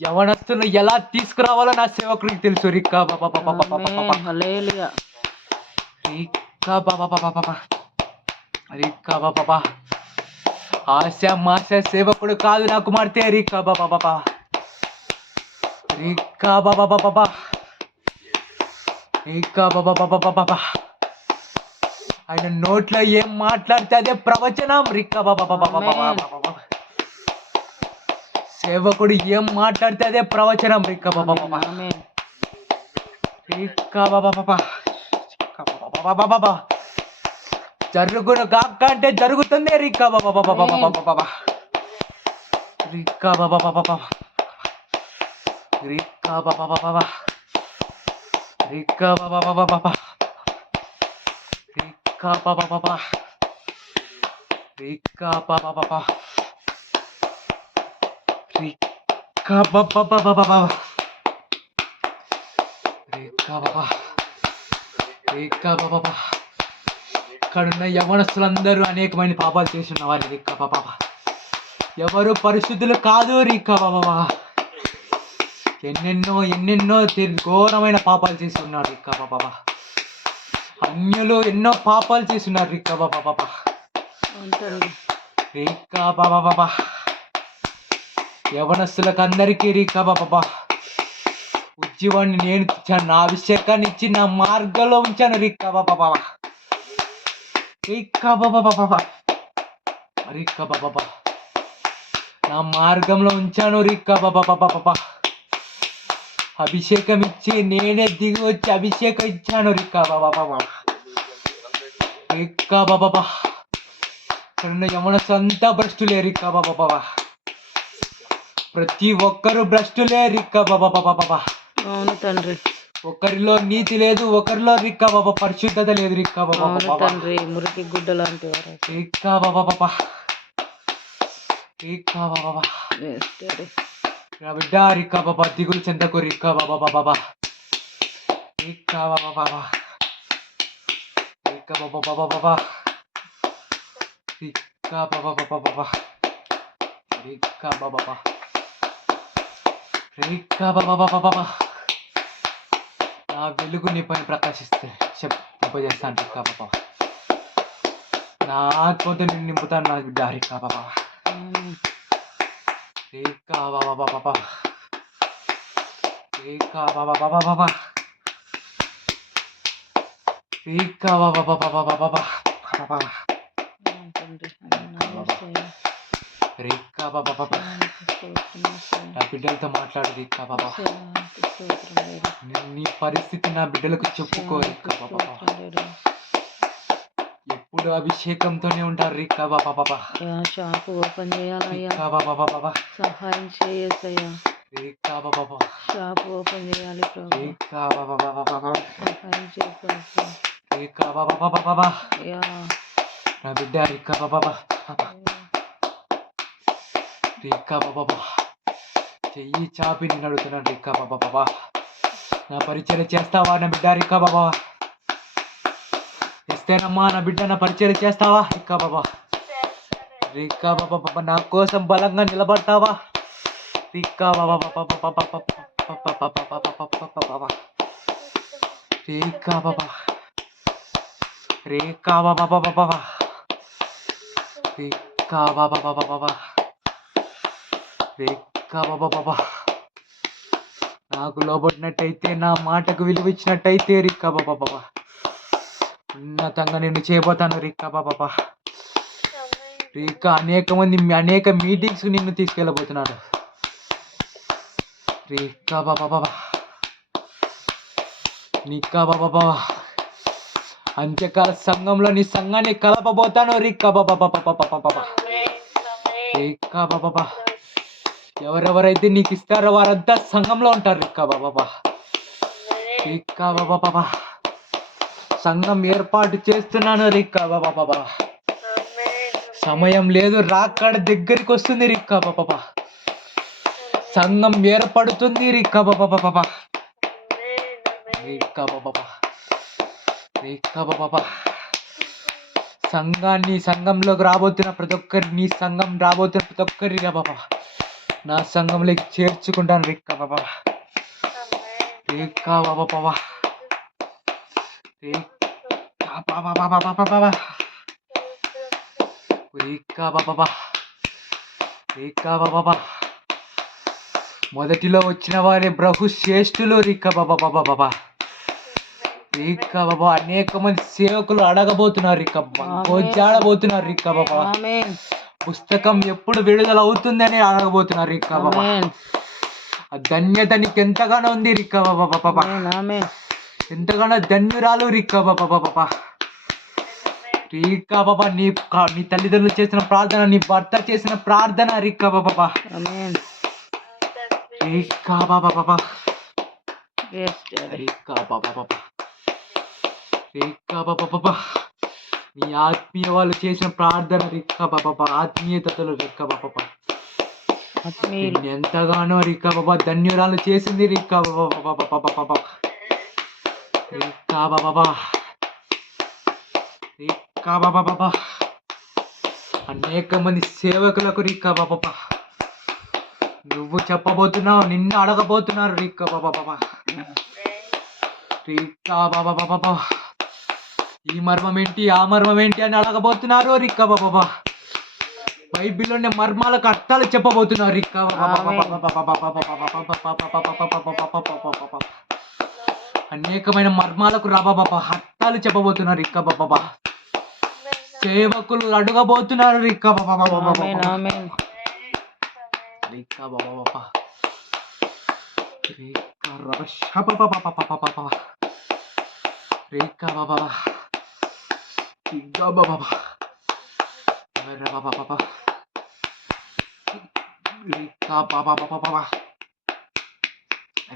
యవనస్తులను ఎలా తీసుకురావాలో నా సేవకుడికి తెలుసు రిక్కా బాబా. ఆమేన్. హల్లెలూయా. రిక్కా బాబా. రిక్కా బాబా. ఆశ మాశ సేవకుడు కాదు నా కుమార్తె రిక్కా బాబా. రిక్కా బాబా. రిక్కా బాబా. ఆయన నోట్లో ఏం మాట్లాడితే అదే ప్రవచనం రిక్కా బాబా. సేవకుడు ఏం మాట్లాడితే అదే ప్రవచనం రిక్కా బాబా. ఆమేన్. రిక్కా బాబా. జరుగును గాక అంటే జరుగుతుంది రిక్కా బాబా. రిక్కా బాబా. రిక్కా బాబా. రిక్కా బాబా. రిక్కా బాబా. రిక్కా బాబా. రిక్కా బాబా. రిక్కా బాబా. ఇక్కడున్న యవనస్తులందరూ అనేకమైన పాపాలు చేసి ఉన్నవారు రిక్కా బాబా. ఎవరు పరిశుద్ధులు కాదు రిక్కా బాబా. ఎన్నెన్నో ఘోరమైన పాపాలు చేసి ఉన్నారు రిక్కా బాబా. అన్యులు ఎన్నో పాపాలు చేసి ఉన్నారు రిక్కా బాబా. తండ్రి. రిక్కా బాబా. యవనస్తులకు అందరికీ రిక్కా బాబా ఉజ్జీవాన్ని నేను ఇచ్చాను, నా అభిషేకాన్ని ఇచ్చి నా మార్గంలో ఉంచాను రిక్కా బాబా. రిక్కా బాబా. రిక్కా బాబా. నా మార్గంలో ఉంచాను రిక్కా బాబా. అభిషేకం ఇచ్చి నేనే దిగి వచ్చి అభిషేకం ఇచ్చాను రిక్కా బాబా. రిక్కా బాబా. ఇక్కడ యమనస్తులంతా భ్రష్టులే రిక్కా బాబా. ప్రతి ఒక్కరు భ్రష్టులే రిక్కా బాబా. అవును తండ్రి. ఒకరిలో నీతి లేదు, ఒకరిలో రిక్కా బాబా పరిశుద్ధత లేదు రిక్కా అవును బాబా. తండ్రి. మురికి గుడ్డ లాంటి వారు. రిక్కా బాబా. రిక్కా బాబా. Yes, Daddy. నా బిడ్డ రిక్కా బాబా దిగులు చెందకు రిక్కా బాబా. రిక్కా బాబా. రిక్కా బాబా. రిక్కా బాబా. రిక్కా బాబా. రిక్కా బాబా. నా వెలుగు నీ పైన ప్రకాశిస్తే చెప్పేస్తాను రిక్కా బాబా. నా ఆత్మతో నేను నింపుతాను నా బిడ్డ రిక్కా బాబా. ఆమేన్. రిక్కా బాబా. రిక్కా బాబా. రిక్కా బాబా. అవును తండ్రి. అవును యేసయ్యా. రిక్కా బాబా. నీకు స్తోత్రం యేసయ్యా. నా బిడ్డలతో మాట్లాడు రిక్కా బాబా. యేసయ్యా, నీకు స్తోత్రం డాడీ. నీ పరిస్థితి నా బిడ్డలకు చెప్పుకో యేసయ్యా, రిక్కా నీకు బాబా. స్తోత్రం డాడీ. ఎప్పుడు అభిషేకంతోనే ఉంటారు రిక్కా బాబా. యా, షాపు ఓపెన్ చేయాలయ్యా. రిక్కా బాబా. సహాయం చేయేసయ్యా. రిక్కా బాబా. షాపు ఓపెన్ చేయాలి ప్రభు. రిక్కా బాబా. సహాయం చేయ ప్రభు. రిక్కా బాబా. యా. నా బిడ్డ రిక్కా బాబా. రిక్కా బాబా. చెయ్యి చాపి నేను అడుగుతున్నాను రిక్కా బాబా. నా పరిచయం చేస్తావా నా బిడ్డ రిక్కా బాబా? ఇస్తేనమ్మా నా బిడ్డ నా పరిచయం చేస్తావా రిక్కా బాబా? రిక్కా బాబా నా కోసం బలంగా నిలబడతావా రిక్కా బాబా? రిక్కా బాబా. రిక్కా బాబా. రిక్కా బాబా. రిక్కా బాబా. నాకు లోబడినట్టయితే, నా మాటకు విలువ ఇచ్చినట్టయితే రిక్కా బాబా ఉన్నతంగా నేను చేయబోతాను రిక్కా బాబా. రిక్కా అనేక మీటింగ్స్ నిన్ను తీసుకెళ్ళబోతున్నాడు రిక్కా బాబా. రిక్కా బాబా. అంత్యకాల సంఘంలో నీ సంఘాన్ని కలపబోతాను రిక్కా బాబా. రిక్కా బాబా. ఎవరెవరైతే నీకు ఇస్తారో వారంతా సంఘంలో ఉంటారు రిక్కా బాబా. రిక్కా బాబా. సంఘం ఏర్పాటు చేస్తున్నాను రిక్కా బాబా. సమయం లేదు, రాకడ దగ్గరికి వస్తుంది రిక్కా బాబా. సంఘం ఏర్పడుతుంది రిక్కా బాబా. రిక్కా బాబా, రిక్కా బాబా. సంఘంలోకి రాబోతున్న ప్రతి ఒక్కరి, నీ సంఘం రాబోతున్న ప్రతి ఒక్కరి బాబా నా సంఘంలోకి చేర్చుకుంటాను రిక్కా బాబా. రిక్కా బాబా బాబా, రిక్కా బాబా బాబా బాబా, రిక్కా బాబా, రిక్కా బాబా. మొదటిలో వచ్చిన వారి బహుశ్రేష్ఠులు రిక్కా బాబా బాబా బాబా. రిక్కా బాబా, అనేక మంది సేవకులు అడగబోతున్నారు రిక్కా బాబా, గోజాడబోతున్నారు రిక్కా బాబా. పుస్తకం ఎప్పుడు విడుదల అవుతుందని అడగబోతున్నారు రిక్కా బాబా. ఆ ధన్యత నీకు ఎంతగానో ఉంది రిక్కా బాబా బాబా. ఎంతగానో ధన్యురాలు రిక్కా బాబా బాబా. రిక్కా బాబా, నీ తల్లిదండ్రులు చేసిన ప్రార్థన, నీ భర్త చేసిన ప్రార్థన రిక్కా బాబా. రిక్కా బాబా బాబా, రిక్కా బాబా బాబా, రిక్కా బాబా బాబా. నీ ఆత్మీయ వాళ్ళు చేసిన ప్రార్థన రిక్కా బాబా, ఆత్మీయతలు రిక్కా బాబా. ఎంతగానో రిక్కా బాబా ధన్యురాలు చేసింది రిక్కా బాబా బాబా. రిక్కా బాబా, రిక్కా బాబా బాబా. అనేక మంది సేవకులకు రిక్కా బాబా నువ్వు చెప్పబోతున్నావు, నిన్ను అడగబోతున్నారు రిక్కా బాబా బాబా. రిక్కా బాబా బాబా, ఈ మర్మం ఏంటి, ఆ మర్మం ఏంటి అని అడగబోతున్నారు రిక్కా బాబా. బైబిల్లోని మర్మాలకు అర్థాలు చెప్పబోతున్నారు రిక్కా బాబా. అనేకమైన మర్మాలకు బాబా అర్థాలు చెప్పబోతున్నారు రిక్కా బాబా. సేవకులు అడగబోతున్నారు రిక్కా బాబా. రిక్కా బాబా, రిక్కా బాబా, రిక్కా బాబా, రిక్కా బాబా,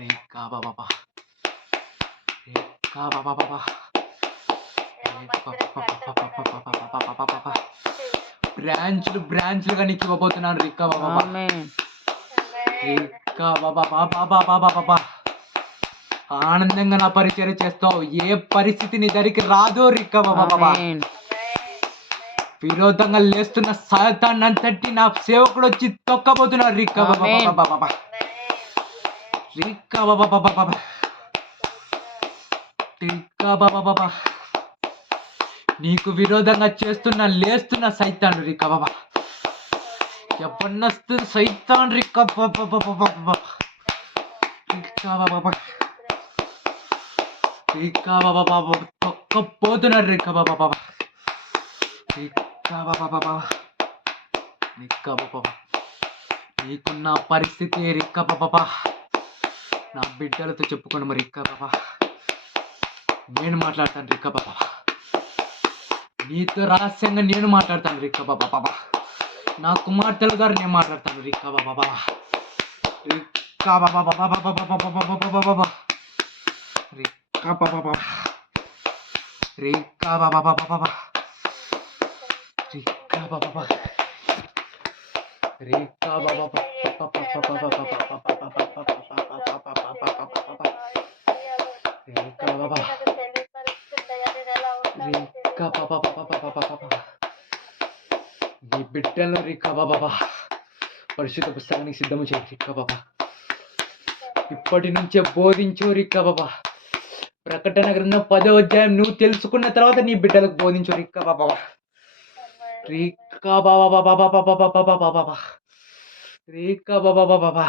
రిక్కా బాబా బాబా, రిక్కా బాబా, రిక్కా బాబా బాబా. బ్రాంచ్లుగా నీకు ఇవ్వబోతున్నాను రిక్కా బాబా. రిక్కా బాబా బాబా బాబా బాబా. ఆనందంగా నా పరిచయం చేస్తావు, ఏ పరిస్థితి నీ దగ్గరికి రాదు రిక్కా బాబా బాబా. విరోధంగా లేస్తున్న సాతాన్ని అంతటి నా సేవకుడు వచ్చి తొక్కబోతున్నారు రిక్కా బాబా బాబా బాబా. రిక్కా బాబా బాబా బాబా, రిక్కా బాబా బాబా. నీకు విరోధంగా లేస్తున్న సైతాన్ రిక్కా బాబా. యవ్వనస్తు సైతాన్ రిక్కా బాబా బాబా. రిక్కా బాబా, రిక్కా బాబా బాబా తొక్కపోతున్నారు రిక్కా బాబా బాబా. రిక్కా బాబా బాబా, రిక్కా బాబా. నీకున్న పరిస్థితి రిక్కా బాబా నా బిడ్డలతో చెప్పుకోండి మరి రిక్కా బాబా. నేను మాట్లాడతాను రిక్కా బాబా, నీతో రహస్యంగా నేను మాట్లాడతాను రిక్కా బాబా బాబా. నా కుమార్తెల గారు నేను మాట్లాడతాను రిక్కా బాబా బాబా. రిక్కా బాబా బాబా బాబా బాబా బాబా, రిక్కా బాబా బాబా, రిక్కా బాబా బాబా బాబా, రిక్కా బాబా బాబా, రిక్కా బాబా బాబా. నీ బిడ్డలు రిక్కా బాబా పరిశుద్ధ పుస్తకానికి సిద్ధము చేయి రిక్కా బాబా. ఇప్పటి నుంచే బోధించు రిక్కా బాబా. ప్రకటన గ్రంథం 10వ అధ్యాయం నువ్వు తెలుసుకున్న తర్వాత నీ బిడ్డలకు బోధించు రిక్కా బాబా. రిక్కా బాబా బాబా బాబా బాబా బాబా, రిక్కా బాబా బాబా.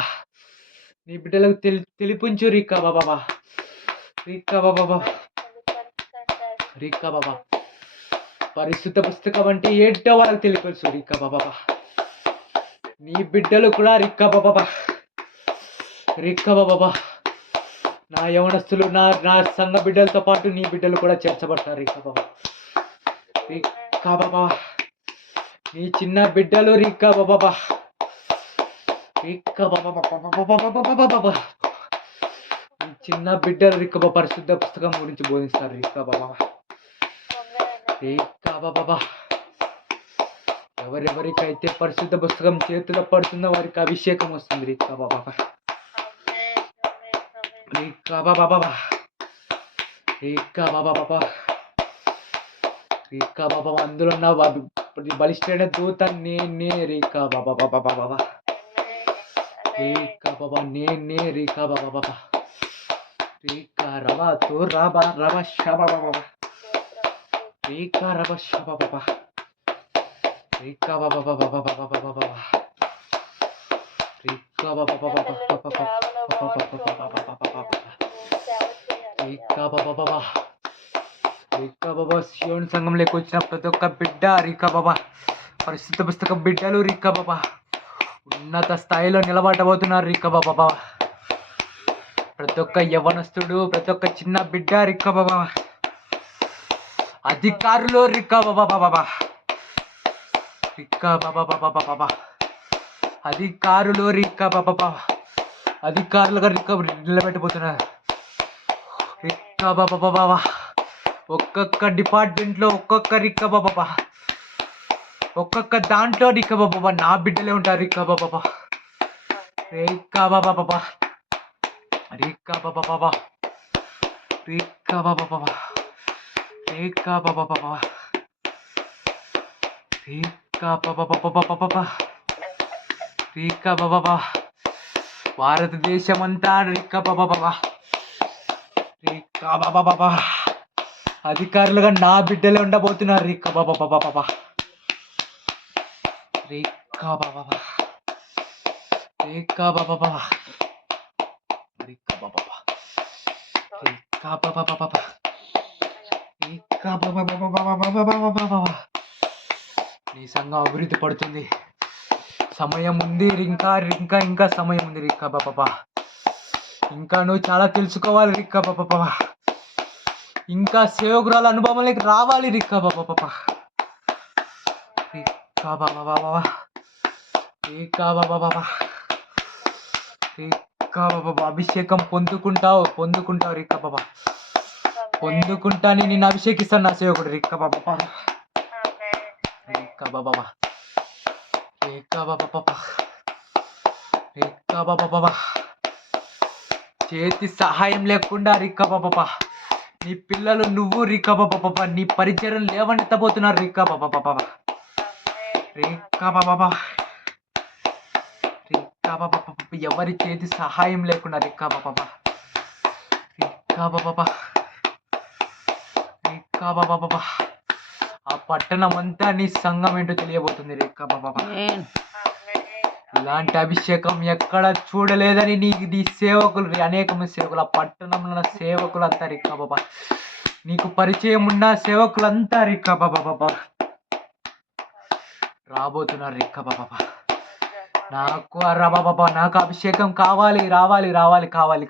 నీ బిడ్డలకు తెలిపించు రిక్కా బాబా. రిక్కా బాబా, రిక్కా బాబా. పరిశుద్ధ పుస్తకం అంటే ఏంటో వాళ్ళకి తెలియపరుచు రిక్కా బాబా. నీ బిడ్డలు కూడా రిక్కా బాబా, రిక్కా బాబా. నా యవనస్తులు నా సంఘ బిడ్డలతో పాటు నీ బిడ్డలు కూడా చేర్చబడతారు రిక్కా బాబా. రిక్కా బాబా, నీ చిన్న బిడ్డలు రిక్కా బాబా, రిక్కా బాబా బాబా. నీ చిన్న బిడ్డలు రిక్కా బాబా పరిశుద్ధ పుస్తకం గురించి బోధిస్తారు రిక్కా బాబా. రిక్కా బాబా, ఎవరెవరికైతే పరిశుద్ధ పుస్తకం చేతిలో పడుతుందో వారికి అభిషేకం వస్తుంది. రిక్కా బాబా రిక్కా బాబా రిక్కా బాబా రిక్కా బాబా అందులో ఉన్న బలిష్టమైన దూత నేనే రిక్కా బాబా బాబా రిక్కా బాబా నేనే రిక్కా బాబా రిక్కా రవా తో రాబా రవ షబా బాబా రిక్కా రవ షబా బాబా రిక్కా బాబా బాబా బాబా బాబా రిక్కా బాబా బాబా రిక్కా బాబా బాబా రిక్కా బాబా శివుని సంఘంలోకి వచ్చిన ప్రతి ఒక్క బిడ్డ రిక్కా బాబా పరిశుద్ధ పుస్తకం బిడ్డలు రిక్కా బాబా ఉన్నత స్థాయిలో నిలబడబోతున్నారు రిక్కా బాబా ప్రతి ఒక్క యవ్వనస్తుడు ప్రతి ఒక్క చిన్న బిడ్డ రిక్కా బాబా అధికారులు రిక్కా బాబా బాబా రిక్కా బాబా బాబా బాబా అధికారులు రిక్కా బాబా అధికారులుగా రిక్కా నిలబెట్టబోతున్నారు రిక్కా బాబా బాబా ఒక్కొక్క డిపార్ట్మెంట్లో ఒక్కొక్క రిక్కా బాబా ఒక్కొక్క దాంట్లో రిక్కా బాబా నా బిడ్డలే ఉంటారు రిక్కా బాబా రిక్కా బాబా బాబా రిక్కా బాబా బాబా రిక్కా బాబా బాబా రిక్కా బాబా బాబా రిక్కా బాబా బాబా బాబా రిక్కా బాబా భారతదేశం అంతా రిక్కా బాబా బాబా రిక్కా బాబా బాబా అధికారులుగా నా బిడ్డలే ఉండబోతున్నారు రిక్కా బాబా బాబా బాబా రిక్కా బాబా రిక్కా బాబా బాబా రిక్కా బాబా రిక్కా బాబా బాబా రిక్కా బాబా బాబా బాబా బాబా నీ సంఘం అభివృద్ధి పడుతుంది సమయం ఉంది ఇంకా ఇంకా ఇంకా సమయం ఉంది రిక్కా బాబా ఇంకా నువ్వు చాలా తెలుసుకోవాలి రిక్కా బాబా ఇంకా సేవకురాల అనుభవంలోకి రావాలి రిక్కా బాబా బాబా రిక్కా బాబా బాబా రిక్కా బాబా బాబా రిక్కా బాబా అభిషేకం పొందుకుంటావు రిక్కా బాబా పొందుకుంటాను నిన్ను అభిషేకిస్తాను నా సేవకుడు రిక్కా బాబా రిక్కా బాబా రిక్కా బాబా బాబా రిక్కా బాబా బాబా చేతి సహాయం లేకుండా రిక్కా బాబా నీ పిల్లలు నువ్వు రిక్కా బాబా నీ పరిచయం లేవనెత్తబోతున్నారు రిక్కా బాబా రిక్కా బాబా రిక్కా బాబా ఎవరి చేతి సహాయం లేకుండా రిక్కా బాబా రిక్కా బాబా రిక్కా బాబా ఆ పట్టణం అంతా నీ సంఘం ఏంటో తెలియబోతుంది రిక్కా బాబా ఇలాంటి అభిషేకం ఎక్కడ చూడలేదని నీ సేవకులు అనేక మంది సేవకులు ఆ పట్టణంలో ఉన్న సేవకులు అంతా రిక్కా బాబా నీకు పరిచయం ఉన్న సేవకులంతా రిక్కా బాబా బాబా రాబోతున్నారు రిక్కా బాబా నాకు రా బాబా నాకు అభిషేకం కావాలి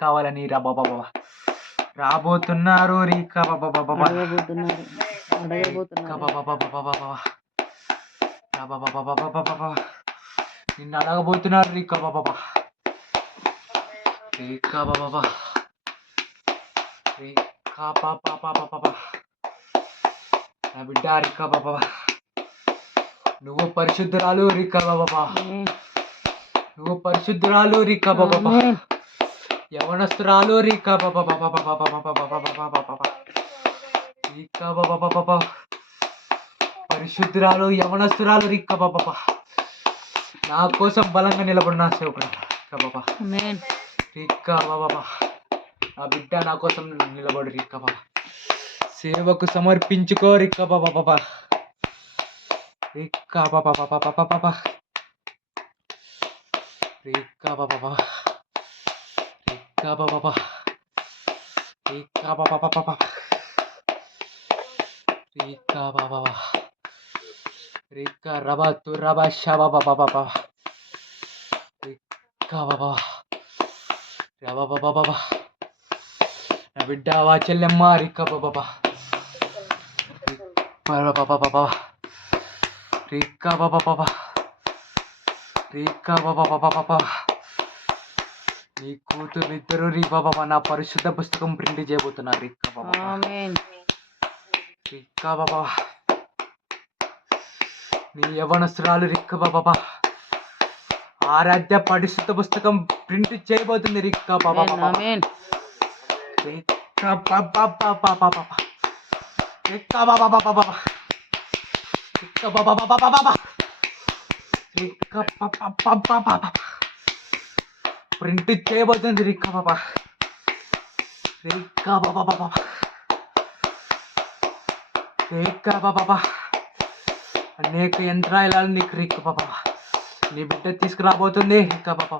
కావాలని రా బాబా బాబా రాబోతున్నారు రిక్కా బాబా బాబా రిక్కా బాబా బాబా బాబా రా బాబా బాబా బాబా నిన్ను అడగబోతున్నారు రిక్కా బాబా రిక్కా బాబా రిక్కా బాబా బాబా నా బిడ్డ రిక్కా బాబా నువ్వు పరిశుద్ధురాలు రిక్కా బాబా నువ్వు పరిశుద్ధురాలు రిక్కా బాబా యవనస్తురాలు రిక్కా బాబా బాబా బాబా బాబా బాబా రిక్కా బాబా బాబా పరిశుద్ధురాలు యవనస్తురాలు రిక్కా బాబా నా కోసం బలంగా నిలబడిన సేవకుడు రిక్కా బాబా రిక్కా బాబా నా బిడ్డ నా కోసం నిలబడు రిక్కా బాబా సేవకు సమర్పించుకో రిక్కా బాబా బాబా రిక్కా బాబా బాబా బాబా బాబా రిక్కా బాబా బాబా రిక్కా బాబా బాబా రిక్కా బాబా బాబా రిక్కా బాబా రిక్కా రబా తు రబా షబా బాబా బాబా రిక్కా బాబా రబా బాబా బాబా నా బిడ్డ వా చెల్లెమ్మ రిక్కా బాబా బాబా బాబా బాబా రిక్కా బాబా బాబా రిక్కా బాబా బాబా బాబా నీ కూతురు ఇద్దరు రీ బాబా నా పరిశుద్ధ పుస్తకం ప్రింట్ చేయబోతున్నారు రిక్కా బాబా రిక్కా బాబా నీ యవనస్తురాలు రిక్క బాబా ఆరాధ్య పరిశుద్ధ పుస్తకం ప్రింట్ చేయబోతుంది రిక్క బాబా ఆమేన్ రిక్క బాబా రిక్క బాబా రిక్క బాబా రిక్క బాబా ప్రింట్ చేయబోతుంది రిక్క బాబా రిక్క బాబా రిక్క బాబా అనేక యంత్రాలు నీకు రిక్క బాబా నీ బిడ్డ తీసుకురాబోతుంది రిక్క బాబా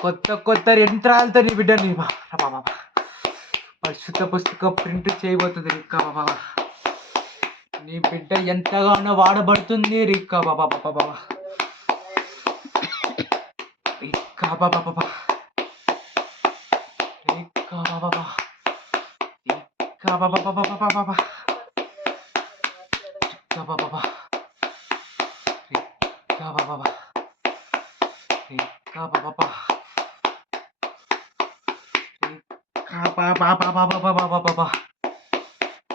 కొత్త కొత్త యంత్రాలతో నీ బిడ్డ నీ బాబా పరిశుద్ధ పుస్తకం ప్రింట్ చేయబోతుంది రిక్క బాబా నీ బిడ్డ ఎంతగానో వాడబడుతుంది రిక్క బాబా బాబా రిక్క బాబా బాబా రిక్క బాబా రిక్క బాబా బాబా బాబా రిక్క బాబా రిక్క బాబా రిక్క బాబా బాబా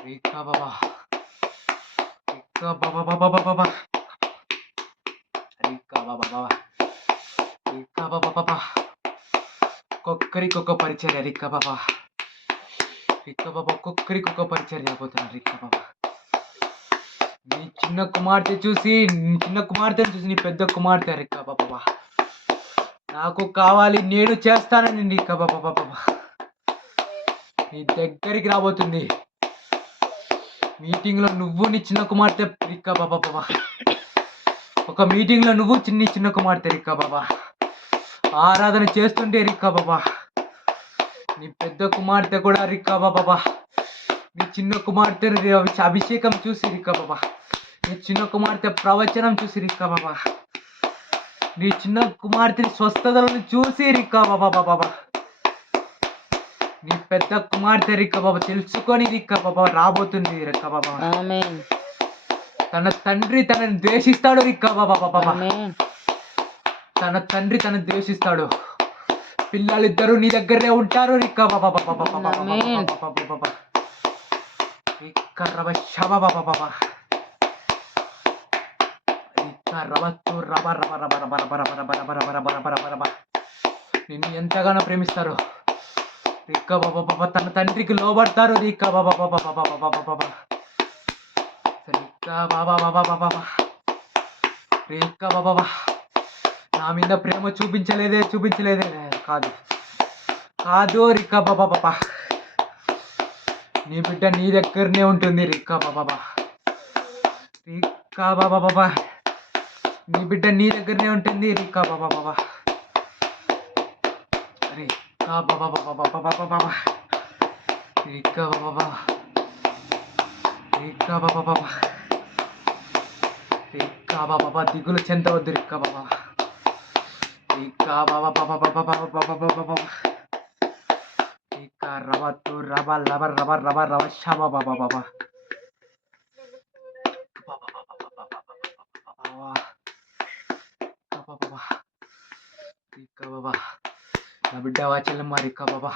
రిక్క బాబా రిక్క బాబా రిక్క బాబా రిక్క బాబా ఒక్కొక్కరికొక్క పరిచర్య రిక్క బాబా రిక్క బాబా ఒక్కొక్కరికొక్క పరిచర్య అయిపోతున్నారు రిక్క బాబా నీ చిన్న కుమార్తెను చూసి నీ పెద్ద కుమార్తె రిక్క బాబా నాకు కావాలి నేను చేస్తానని రిక్క బాబా బాబా నీ దగ్గరికి రాబోతుంది మీటింగ్లో నువ్వు నీ చిన్న కుమార్తె రిక్క బాబా బాబా ఒక మీటింగ్లో నువ్వు చిన్న కుమార్తె రిక్క బాబా ఆరాధన చేస్తుంటే రిక్క బాబా నీ పెద్ద కుమార్తె కూడా రిక్క బాబా నీ చిన్న కుమార్తె అభిషేకం చూసి రిక్క బాబా నీ చిన్న కుమార్తె ప్రవచనం చూసి రిక్క బాబా నీ చిన్న కుమార్తె స్వస్థతలను చూసి రిక్క బాబా బాబా నీ పెద్ద కుమార్తె రిక్క బాబా తెలుసుకొని రిక్క బాబా రాబోతుంది రిక్క బాబా ఆమేన్ తన తండ్రి తనని ద్వేషిస్తాడు రిక్క బాబా బాబా ఆమేన్ తన తండ్రి తనని ద్వేషిస్తాడు పిల్లలిద్దరూ నీ దగ్గరనే ఉంటారు రిక్క బాబా బాబా బాబా ఆమేన్. బాబా రిక్క రవ శబ బాబా బాబా రిక్క రవత్తు రబ రబ రబ రబ రబ రబ రబ రబ రబ రబ రబ రబ రబ నిన్ను ఎంతగానో ప్రేమిస్తారు రిక్క బాబా బాబా తన తండ్రికి లోబడతారు రిక్క బాబా బాబా బాబా బాబా బాబా రిక్క బాబా బాబా బాబా రిక్క బాబా నా మీద ప్రేమ చూపించలేదే కాదు రిక్క బాబా బాబా నీ బిడ్డ నీ దగ్గరనే ఉంటుంది రిక్క బాబా రిక్క బాబా బాబా నీ బిడ్డ నీ దగ్గరనే ఉంటుంది రిక్క బాబా బాబా రిక్క బాబా బాబా బాబా బాబా రిక్క బాబా రిక్క బాబా బాబా రిక్క బాబా బాబా దిగులు చెందవద్దు రిక్క బాబా రిక్క బాబా బాబా బాబా బాబా బాబా బాబా రిక్క రవత్తు రబ లబ రబ రబ రబ శబ బాబా బాబా రిక్క బాబా నా బిడ్డ వాచలమ్మ రిక్క బాబా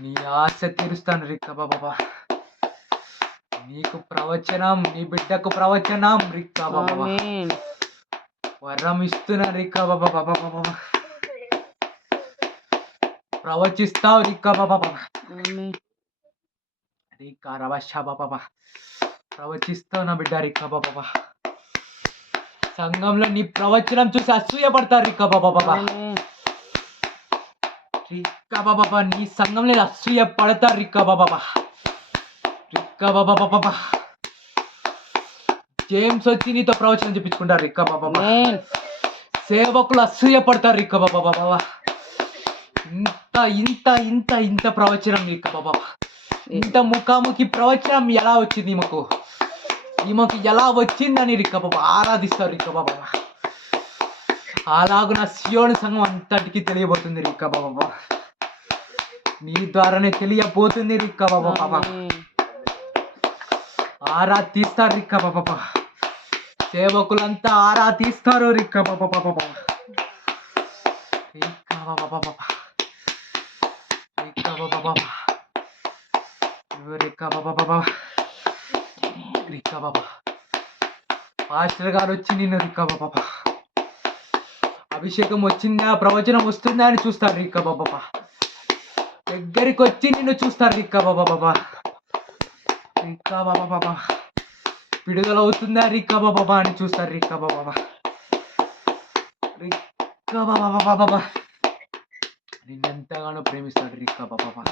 నీ ఆశ తీరుస్తాను రిక్క బాబా నీకు ప్రవచనం నీ బిడ్డకు ప్రవచనం రిక్క బాబా ఆమేన్ వరం ఇస్తున్నా రిక్క బాబా బాబా బాబా ప్రవచిస్తావు రిక్క బాబా బాబా ఆమేన్ రిక్క రవ శబ బాబా ప్రవచిస్తావు నా బిడ్డ రిక్క బాబా సంఘంలో నీ ప్రవచనం చూసి అసూయపడతారు రిక్క బాబా బాబా ఆమేన్ రిక్క బాబా నీ సంఘంలో అసూయపడతారు రిక్క బాబా రిక్క బాబా బాబా జేమ్స్ వచ్చి నీతో ప్రవచనం చెప్పించుకుంటారు రిక్క బాబా ఆమేన్ సేవకులు అసూయపడతారు రిక్క బాబా బాబా ఇంత ఇంత ఇంత ఇంత ప్రవచనం రిక్క బాబా ఇంత ముఖాముఖి ప్రవచనం ఎలా వచ్చింది ఈమెకు ఎలా వచ్చిందని రిక్క బాబా ఆరాధిస్తారు రిక్క బాబా అలాగున సియోను సంఘం అంతటికి తెలియబోతుంది రిక్క బాబా నీ ద్వారానే తెలియబోతుంది రిక్క బాబా బాబా ఆమేన్ ఆరా తీస్తారు రిక్క బాబా సేవకులంతా ఆరా తీస్తారు రిక్క బాబా బాబా రిక్క బాబా బాబా రిక్క బాబా బాబా రిక్క బాబా బాబా రిక్క బాబా పాస్టర్ గారు వచ్చి నిన్ను రిక్క బాబా అభిషేకం వచ్చిందా ప్రవచనం వస్తుందా అని చూస్తారు రిక్క బాబా దగ్గరికి వచ్చి నిన్ను చూస్తారు రిక్క బాబా రిక్క బాబా విడుదల అవుతుందా రిక్క బాబా అని చూస్తారు రిక్క బాబా రిక్క బాబా నిన్నెంతగానో ప్రేమిస్తాడు రిక్క బాబా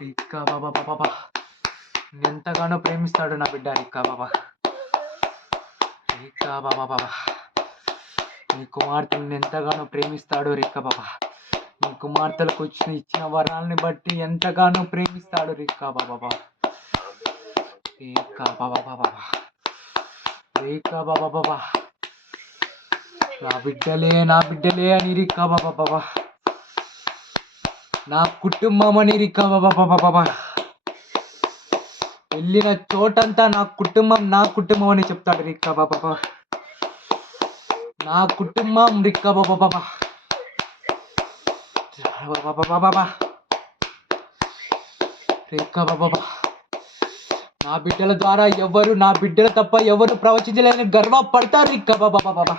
రిక్క బాబా నిన్నెంతగానో ప్రేమిస్తాడు నా బిడ్డ రిక్క బాబా రిక్క బాబా నీ కుమార్తె ఎంతగానో ప్రేమిస్తాడు రిక్క బాబా నీ కుమార్తెలకు ఇచ్చిన వరాలని బట్టి ఎంతగానో ప్రేమిస్తాడు రిక్క బాబా రిక్క బాబా రిక్క బాబా నా బిడ్డలే అని రిక్క బాబా నా కుటుంబం అని రిక్క బాబా వెళ్ళిన చోటంతా నా కుటుంబం అని చెప్తాడు రిక్క బాబా నా కుటుంబం రిక్క బాబా రిక్క బాబా నా బిడ్డల ద్వారా నా బిడ్డలు తప్ప ఎవరు ప్రవచించలేని గర్వపడతారు రిక్క బాబా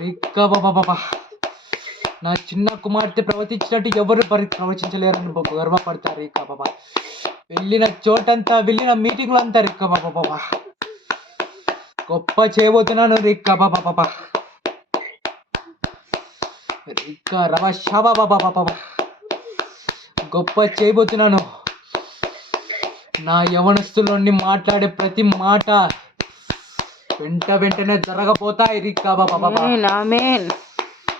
రిక్క బాబా నా చిన్న కుమార్తె ప్రవచించినట్టు ఎవరు ప్రవచించలేరని గర్వపడతారు రిక్క బాబా వెళ్ళిన చోటంతా వెళ్ళిన మీటింగ్లు అంతా రిక్క బాబా గొప్ప చేయబోతున్నాను రిక్క బాబా రిక్క రవ షాబా బాబా గొప్ప చేయబోతున్నాను నా యవనస్తులోని మాట్లాడే ప్రతి మాట వెంటనే జరగబోతాయి రిక్క బాబా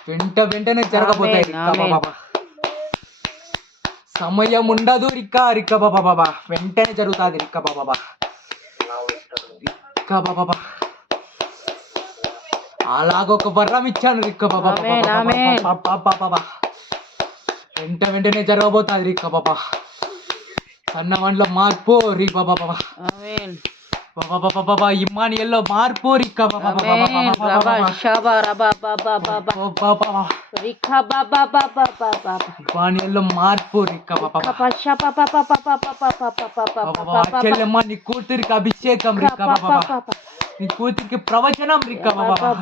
వెంటనే జరగబోతాయి రిక్క బాబా సమయం ఉండదు రిక్క బాబా వెంటనే జరుగుతుంది రిక్క బాబా రిక్క బాబా అలాగొక వరం ఇచ్చాను రిక్క బాబా వెంటనే జరగబోతుంది రిక్క బాబా సన్నవండ్ల మార్పు రిక్క బాబా బాబా ఇమ్మానియల్లో మార్పు రిక్క బాబా ఇమ్మానియల్లో మార్పు రిక్క బాబా చెల్లెమ్మ నీ కూతురికి అభిషేకం రిక్క బాబా నీ కూతురికి ప్రవచనం రిక్క బాబా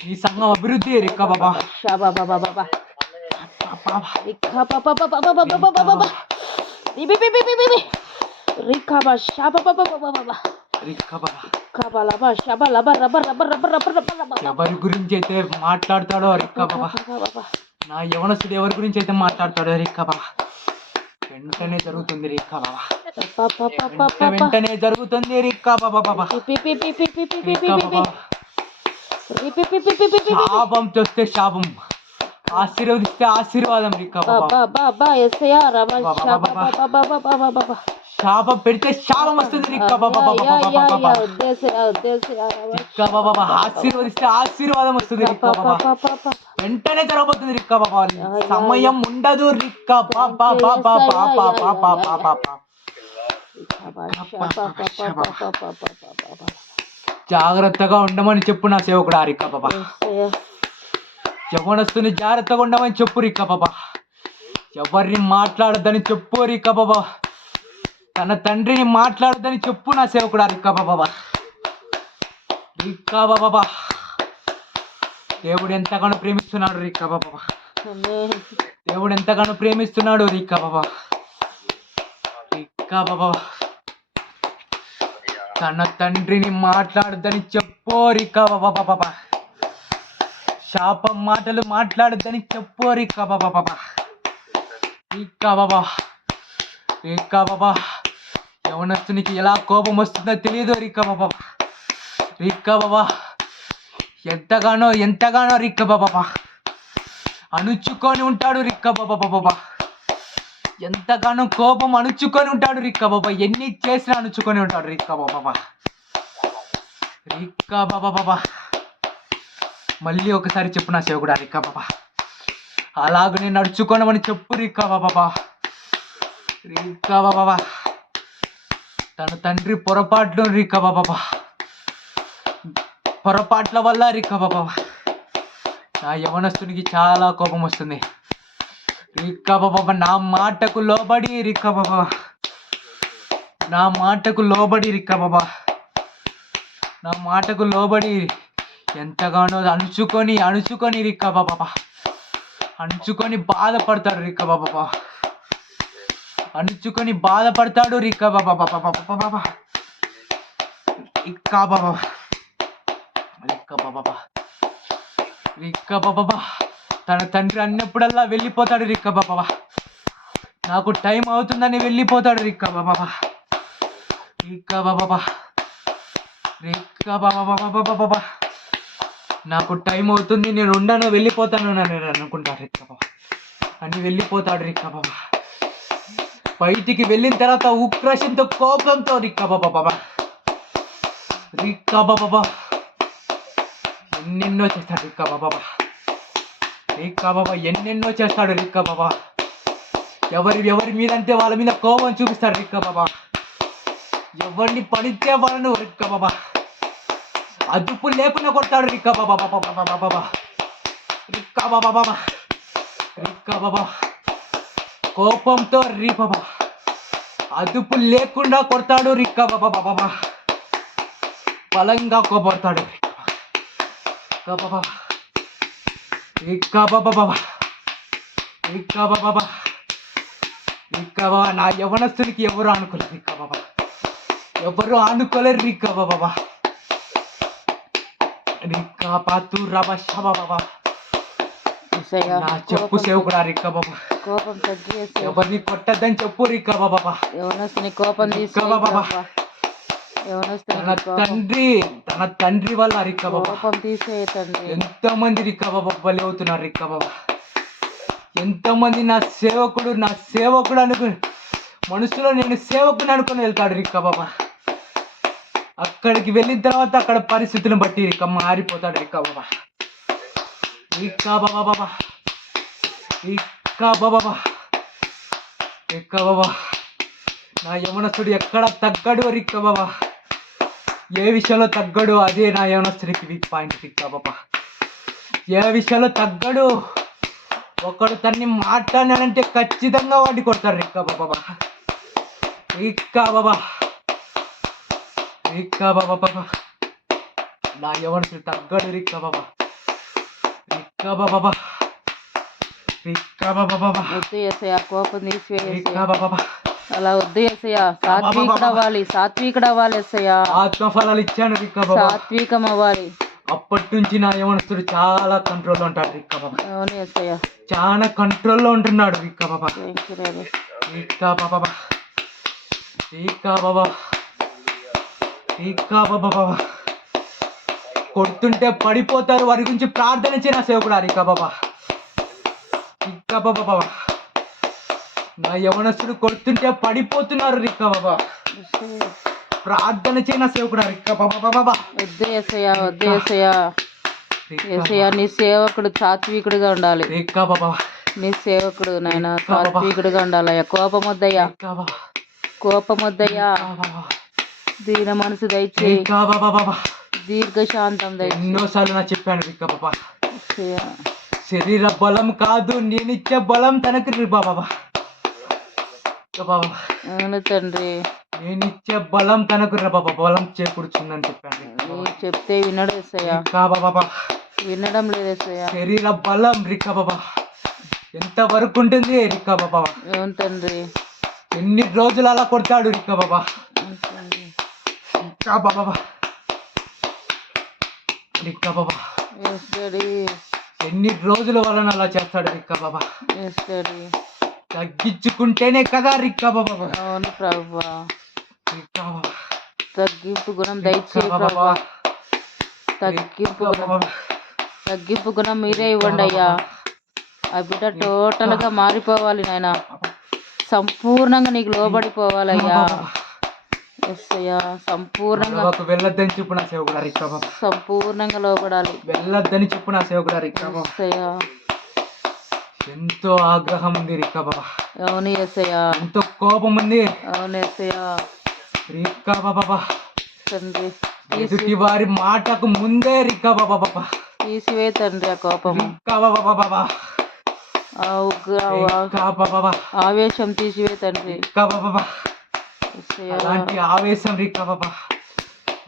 నీ సంఘం అభివృద్ధి రిక్క బాబా ఎవరి గురించి అయితే మాట్లాడతాడో రిక్క బాబా నా యవనస్తుడు ఎవరి గురించి అయితే మాట్లాడతాడో రిక్క బాబా వెంటనే జరుగుతుంది రిక్క బాబా వెంటనే జరుగుతుంది రిక్క బాబా శాపం చూస్తే శాపం ఆశీర్వదిస్తే ఆశీర్వాదం రిక్క బాబా శాపం పెడితే శాపం వస్తుంది రిక్క బాబా ఆశీర్వదిస్తే ఆశీర్వాదం వస్తుంది రిక్క బాబా వెంటనే జరగబోతుంది రిక్క బాబా సమయం ఉండదు రిక్క బాబా జాగ్రత్తగా ఉండమని చెప్పు నా సేవకుడు రిక్క బాబా యవనస్తుని జాగ్రత్తగా ఉండమని చెప్పు రిక్క బాబా ఎవరిని మాట్లాడద్దని చెప్పు రిక్క బాబా తన తండ్రిని మాట్లాడద్దని చెప్పు నా సేవకుడు రిక్క బాబా రిక్క బాబా దేవుడు ఎంతగానో ప్రేమిస్తున్నాడు రిక్క బాబా దేవుడు ఎంతగానో ప్రేమిస్తున్నాడు రిక్క బాబా రిక్క బాబా తన తండ్రిని మాట్లాడద్దని చెప్పు రిక్క బాబా శాపం మాటలు మాట్లాడద్దని చెప్పు రిక్క బాబా రిక్క బాబా రిక్క బాబా యవనస్తునికి ఎలా కోపం వస్తుందో తెలియదు రిక్క బాబా రిక్క బాబా ఎంతగానో రిక్క బాబా అణుచుకొని ఉంటాడు రిక్క బాబా ఎంతగానో కోపం అణుచుకొని ఉంటాడు రిక్క బాబా ఎన్ని చేసినా అణుచుకొని ఉంటాడు రిక్క బాబా రిక్క బాబా మళ్ళీ ఒకసారి చెప్పు నా సేవకుడు రిక్క బాబా అలాగనే నడుచుకోనమని చెప్పు రిక్క బాబా రిక్క బాబా తన తండ్రి పొరపాట్లు రిక్క బాబా పొరపాట్ల వల్ల రిక్క బాబా నా యవనస్తునికి చాలా కోపం వస్తుంది రిక్క బాబా నా మాటకు లోబడి రిక్క బాబా, నా మాటకు లోబడి రిక్క బాబా, నా మాటకు లోబడి ఎంతగానో అణుచుకొని రిక్క బాబా, అణుచుకొని బాధపడతాడు రిక్క బాబా, అణుచుకొని బాధపడతాడు రిక్క బాబా బాబా రిక్క బాబా, రిక్క బాబా, రిక్క బాబా తన తండ్రి అన్నప్పుడల్లా వెళ్ళిపోతాడు రిక్క బాబా, నాకు టైం అవుతుందని వెళ్ళిపోతాడు రిక్క బాబా, రిక్క బాబా, రిక్క బాబా, నాకు టైం అవుతుంది, నేను ఉండను, వెళ్ళిపోతాను నేను అనుకుంటాడు రిక్క బాబా అని వెళ్ళిపోతాడు రిక్క బాబా. బయటికి వెళ్ళిన తర్వాత ఉక్రోషంతో కోపంతో రిక్క బాబా, రిక్క బాబా ఎన్నెన్నో చేస్తాడు రిక్క బాబా, రిక్క బాబా ఎన్నెన్నో చేస్తాడు రిక్క బాబా. ఎవరి మీద అంటే వాళ్ళ మీద కోపం చూపిస్తాడు రిక్క బాబా, ఎవరిని పడితే వాళ్ళను రిక్క బాబా అదుపు లేకుండా కొడతాడు రిక్క బాబా బాబా, రిక్క బాబా, రిక్క బాబా కోపంతో రీ బాబా అదుపు లేకుండా కొడతాడు రిక్క బాబా బాబా, బలంగా కోపడతాడు రిక్క బాబా, రిక్క బాబా, రిక్క బాబా, రిక్క బాబా. నా యవనస్తునికి ఎవరు ఆనుకోలేరు రిక్క బాబా, ఎవరు ఆనుకోలేరు రిక్క బాబా, రిక్క పాతు రబ శబ బాబా. నా చెప్పు సేవకుడా రిక్క బాబా, కోపం తగ్గి ఎవరిని కొట్టద్దని చెప్పు రిక్క బాబా, యవనస్తుని కోపం తీసి బాబా. యవనస్తుని తన తండ్రి వల్ల రిక్క బాబా కోపం తీసే తండ్రి. ఎంతో మంది రిక్క బాబా బలి అవుతున్నారు రిక్క బాబా, ఎంతో మంది నా సేవకుడు అనుకుని మనసులో నేను సేవకుని అనుకుని వెళ్తాడు రిక్క బాబా. అక్కడికి వెళ్ళిన తర్వాత అక్కడ పరిస్థితులను బట్టి రిక్క మారిపోతాడు రిక్క బాబా, రిక్క బాబా, రిక్క బాబా, రిక్క బాబా. నా యవనస్తుడు ఎక్కడ తగ్గడు రిక్క బాబా, ఏ విషయంలో తగ్గడు అదే నా యవనస్తుడికి వీక్ పాయింట్ రిక్క బాబా, ఏ విషయంలో తగ్గడు. ఒకడు తన్ని మాట్లాడానంటే ఖచ్చితంగా వాడిని కొడతాడు రిక్క బాబా, రిక్క బాబా, రిక్క బాబా. నా యవనస్తుడు తగ్గడు రిక్క బాబా, రిక్క బాబా, రిక్క బాబా, వద్దు యేసయ్యా కోపం తీసివేయ రిక్క బాబా. అలా వద్దు యేసయ్యా, సాత్వికుడు అవ్వాలి యేసయ్యా, ఆత్మఫలాలు ఇచ్చాను రిక్క బాబా, సాత్వికం అవ్వాలి. అప్పటి నుంచి నా యవనస్తుడు చాలా కంట్రోల్లో ఉంటాడు రిక్క బాబా, అవును యేసయ్యా, చాలా కంట్రోల్లో ఉంటున్నాడు రిక్క బాబా, థ్యాంక్ యూ డాడీ. రిక్క బాబా, రిక్క బాబా, రిక్క బాబా. కొడుతుంటే పడిపోతారు, వారి గురించి ప్రార్థన చేయన సేవకుడా రిక్క బాబా, రిక్క బాబా. నా యవనస్తుడు కొడుతుంటే పడిపోతున్నారు రిక్క బాబా, ప్రార్థన చేయన సేవకుడా రిక్క బాబా. వద్దు యేసయ్యా, వద్దు యేసయ్యా, యేసయ్యా నీ సేవకుడు సాత్వికుడిగా ఉండాలి, రిక్క బాబా, నీ సేవకుడు నాయన సాత్వికుడిగా ఉండాలయ్యా. కోపం వద్దయ్యా, కోపం వద్దయ్యా, దీన మనసు దయచేయి, రిక్క బాబా. దీర్ఘశాంతం దయచేయి. ఎన్నోసార్లు నా చెప్పాను రిక్క బాబా, యేసయ్యా, శరీర బలం కాదు నేనిచ్చే బలం తనకు రి బాబా బాబా, అవును తండ్రి, నేనిచ్చే బలం తనకు రా బాబా, బలం చేకూర్చుందని చెప్పాను నువ్వు చెప్తే వినడు యేసయ్యా, రిక్క బాబా. వినడం లేదు యేసయ్యా. శరీర బలం రిక్క బాబా ఎంత వరకు ఉంటుంది రిక్క బాబా, అవును తండ్రి, ఎన్ని రోజులు అలా కొడతాడు రిక్క బాబా, అవును తండ్రి. రిక్క బాబా, రిక్క బాబా. ఎస్ డాడీ, ఎన్ని రోజుల వలన అలా చేస్తాడు రిక్క బాబా, ఎస్ డాడీ. తగ్గించుకుంటేనే కదా రిక్క బాబా, అవును ప్రభువా, రిక్క బాబా, తగ్గింపు గుణం దయచేయి ప్రభువా, తగ్గింపు గుణం, తగ్గింపు గుణం మీరే ఇవ్వండి అయ్యా. ఆ బిడ్డ టోటల్గా మారిపోవాలి నాయన, సంపూర్ణంగా నీకు లోబడిపోవాలయ్యా. ఎస్ అయ్యా, సంపూర్ణంగా వెళ్ళొద్దని చెప్పు నా సేవకుడా రిక్క బాబా, సంపూర్ణంగా లోబడాలి. వెళ్ళొద్దని చెప్పు నా సేవకుడా రిక్క బాబా. ఎస్ అయ్యా, ఎంతో ఆగ్రహం ఉంది రిక్క బాబా, అవును యేసయ్యా, ఎంతో కోపం ఉంది అవును యేసయ్యా. రిక్క బాబా. తండ్రి ఎదుటి వారి మాటకు ముందే రిక్క బాబా, తీసివే తండ్రి ఆ కోపము. రిక్క బాబా. ఆవేశం తీసివే తండ్రి. రిక్కా బాబా యేసయ్యా. అలాంటి ఆవేశం రిక్కా బాబా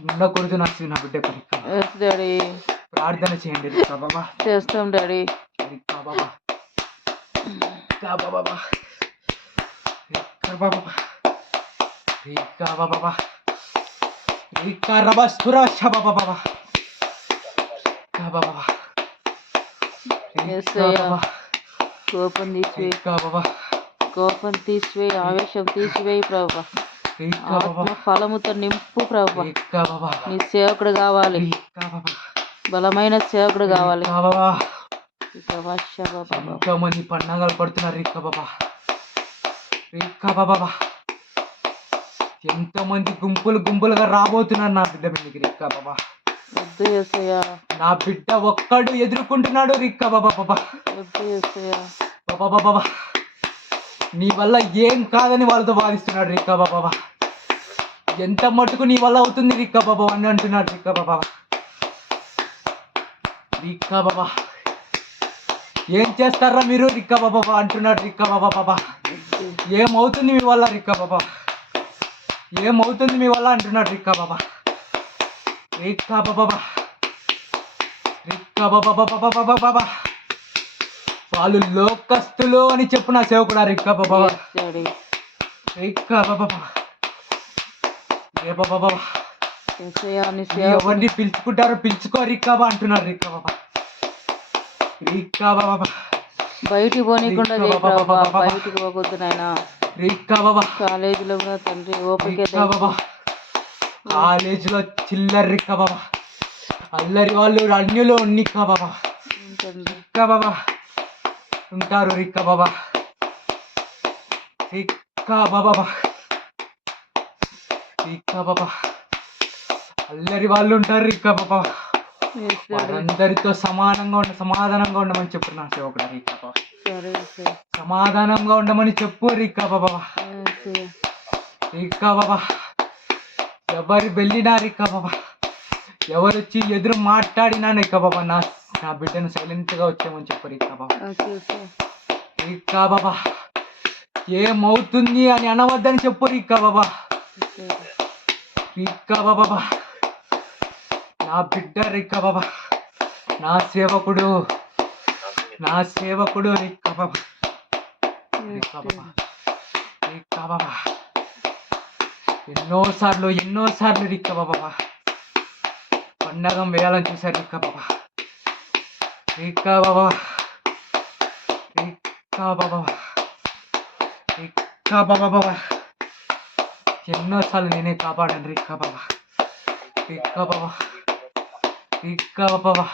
ఉండకూడదు నా బిడ్డకు రిక్కా. Yes daddy. ప్రార్థన చేయండి రిక్కా బాబా. చేస్తాం డాడీ. రిక్కా బాబా రిక్కా బాబా రిక్కా బాబా రిక్కా బాబా రిక్కా రబా సురక్ష బాబా బాబా రిక్కా బాబా రిక్కా యేసయ్యా. బాబా కోపం తీసివేయి, రిక్కా బాబా కోపం తీసివేయి, ఆవేశం తీసివేయి ప్రభా. రిక్కా బాబా ఆత్మ ఫలముతో నింపు ప్రభా. రిక్కా బాబా నీ సేవకుడు కావాలి, రిక్కా బాబా బలమైన సేవకుడు కావాలి. రిక్కా బాబా ప్రభాష బాబా. ఎంతో మంది పండగలు పడుతున్నారు రిక్కా బాబా. రిక్కా బాబా ఎంతో మంది గుంపులు గుంపులుగా రాబోతున్నారు నా బిడ్డ మీదకి రిక్కా బాబా. వద్దు యేసయ్యా. నా బిడ్డ ఒక్కడు ఎదుర్కొంటున్నాడు రిక్కా బాబా బాబా వద్దు యేసయ్యా. బాబా బాబా నీ వల్ల ఏం కాదని వాళ్ళతో వాదిస్తున్నాడు రిక్కా బాబా. ఎంత మటుకు నీ వల్ల అవుతుంది రిక్కా బాబా అని అంటున్నాడు రిక్కా బాబా. రిక్కా బాబా ఏం చేస్తారా మీరు రిక్కా బాబా అంటున్నాడు రిక్కా బాబా బాబా. ఏమవుతుంది మీ వల్ల రిక్కా బాబా, ఏమవుతుంది మీ వల్ల అంటున్నాడు రిక్కా బాబా. రిక్కా బాబా రిక్కా బాబా బాబా బాబా బాబా వాళ్ళు లోకస్తులు అని చెప్పు నా సేవకుడా రిక్కా బాబా. డాడీ. రిక్కా బాబా ఏ బాబా బాబా యేసయ్యా. నీ సేవ ఎవరిని పిలుచుకుంటారో పిలుచుకో రిక్కా బాబా అంటున్నారు రిక్కా బాబా. రిక్కా బాబా బయటికి పోనీకుండా రిక్కా చేయి బాబా ప్రభా. బాబా. బయటికి పోవద్దు నాయనా. రిక్కా బాబా కాలేజీలో కూడా తండ్రి ఓపిక రిక్కా బాబా కాలేజీలో చిల్లర రిక్కా బాబా, అల్లరి వాళ్ళు అన్యులు నిక్కా బాబా. తండ్రి. రిక్కా బాబా ఉంటారు రిక్కా బాబా. రిక్కా బాబా రిక్కా బాబా అల్లరి వాళ్ళు ఉంటారు రిక్కా బాబా. Yes daddy. వాళ్ళందరితో సమాధానంగా ఉండమని చెప్పు నా సేవకుడు రిక్కా బాబా. సరే యేసయ్యా. సమాధానంగా ఉండమని చెప్పు రిక్కా బాబా. యేసయ్యా. రిక్కా బాబా ఎవరు వెళ్ళినా రిక్కా బాబా, ఎవరు వచ్చి ఎదురు మాట్లాడినా రిక్కా బాబా నా నా బిడ్డను సైలెంట్గా వచ్చామని చెప్పు రిక్కా బాబా. ఓకే యేసయ్యా. రిక్కా బాబా ఏమవుతుంది అని అనవద్దని చెప్పు రిక్కా బాబా. యేసయ్యా. రిక్కా బాబా నా బిడ్డ రిక్కా బాబా, నా సేవకుడు రిక్కా బాబా. రిక్కా బాబా రిక్కా బాబా ఎన్నోసార్లు రిక్కా బాబా పండగం వేయాలని చూశారు రిక్కా బాబా. రిక్కా బాబా రిక్కా బాబా రిక్కా బాబా బాబా ఎన్నోసార్లు నేనే కాపాడాను రిక్కా బాబా. రిక్కా బాబా రిక్కా బాబా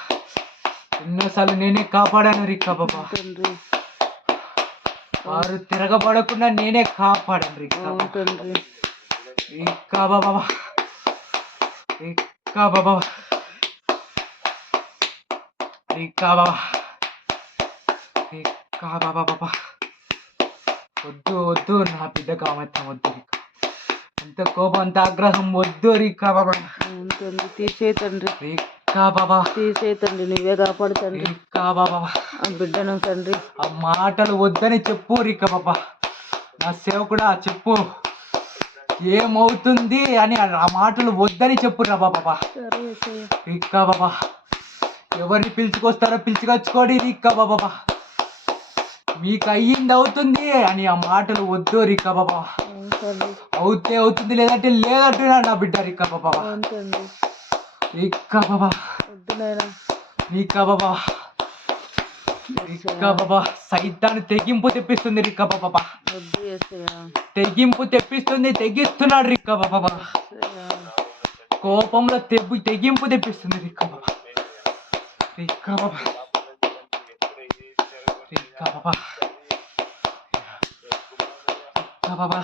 ఎన్నోసార్లు నేనే కాపాడాను రిక్కా బాబా. తండ్రి. వారు తిరగబడకుండా నేనే కాపాడాను రిక్కా అవును బాబా. తండ్రి. రిక్కా బాబా రిక్కా బాబా రిక్కా బాబా రిక్కా బాబా బాబా వద్దు వద్దు నా బిడ్డ కామత్యం వద్దు రిక్కా. అంత కోపం అంత ఆగ్రహం వద్దు రిక్కా బాబా. అవును తండ్రి. తీసేయి తండ్రి. రిక్కా బాబా తీసేయి తండ్రి. నువ్వే కాపాడు తండ్రి రిక్కా బాబా ఆ బిడ్డను తండ్రి. ఆ మాటలు వద్దని చెప్పు రిక్కా బాబా. నా సేవకుడా చెప్పు ఏమవుతుంది అని ఆ మాటలు వద్దని చెప్పు రా బాబా. సరే యేసయ్యా. రిక్కా బాబా ఎవరిని పిలుచుకొస్తారో పిలుచుకొచ్చుకోండి రిక్కా బాబా. మీకు అయ్యింది అవుతుంది అని ఆ మాటలు వద్దు రిక్కా బాబా. అవును తండ్రి. అవుతే అవుతుంది లేదంటే లేదంటున్నాడు నా బిడ్డ రిక్కా బాబా. అవును తండ్రి. రిక్కా బాబా వద్దు నాయనా. రిక్కా బాబా రిక్కా బాబా సైతాన్ని తెగింపు తెప్పిస్తుంది రిక్కా బాబా. వద్దు యేసయ్యా. తెగింపు తెగిస్తున్నాడు రిక్కా బాబా. యేసయ్యా. కోపంలో తెగింపు తెప్పిస్తుంది రిక్కా బాబా. రిక్కా బాబా రిక్కా బాబా రిక్కా బాబా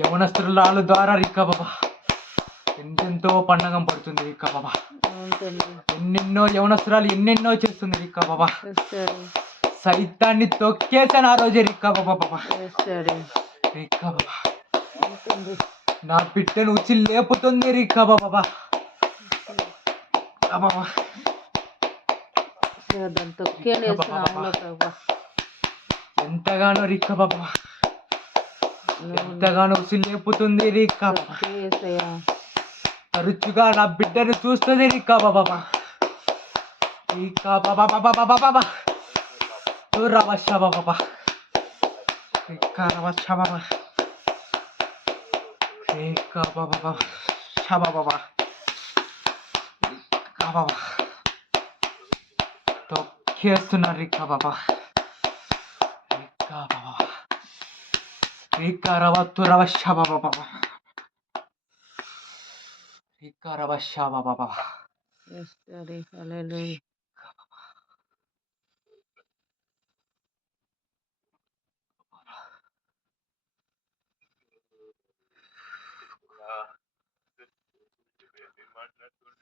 యవనస్తుల ద్వారా రిక్కా బాబా ఎంతెంతో పండగం పడుతుంది రిక్కా బాబా. అవును తండ్రి. ఎన్నెన్నో యవనస్తురాలు ఎన్నెన్నో చేస్తుంది రిక్కా బాబా. Yes daddy. సైతాన్ని తొక్కేసాను ఆ రోజే రిక్కా బాబా బాబా. Yes daddy. రిక్కా బాబా అవును తండ్రి. నా బిడ్డను ఉచి లేపుతుంది రిక్కా బాబా బాబా. దాన్ని తొక్కేయండి వేసిన నామములో ప్రభా. ఎంతగానో రిక్క బాబా, ఎంతగానో ఉసిలేపుతుంది రిక్క బాబా. యేసయ్యా తరచుగా నా బిడ్డను చూస్తుంది రిక్క బాబా. రిక్క బాబా బాబా బాబా బాబా రవశ బాబా, రిక్క రవశ బాబా, రిక్క బాబా బాబా శబ బాబా, రిక్క బాబా తొక్కేస్తున్నా రిక్క బాబా. రిక్క బాబా, రిక్క రవత్తు రవశ బాబా బాబా, రిక్క రవశ బాబా బాబా. Yes, Daddy. Hallelujah.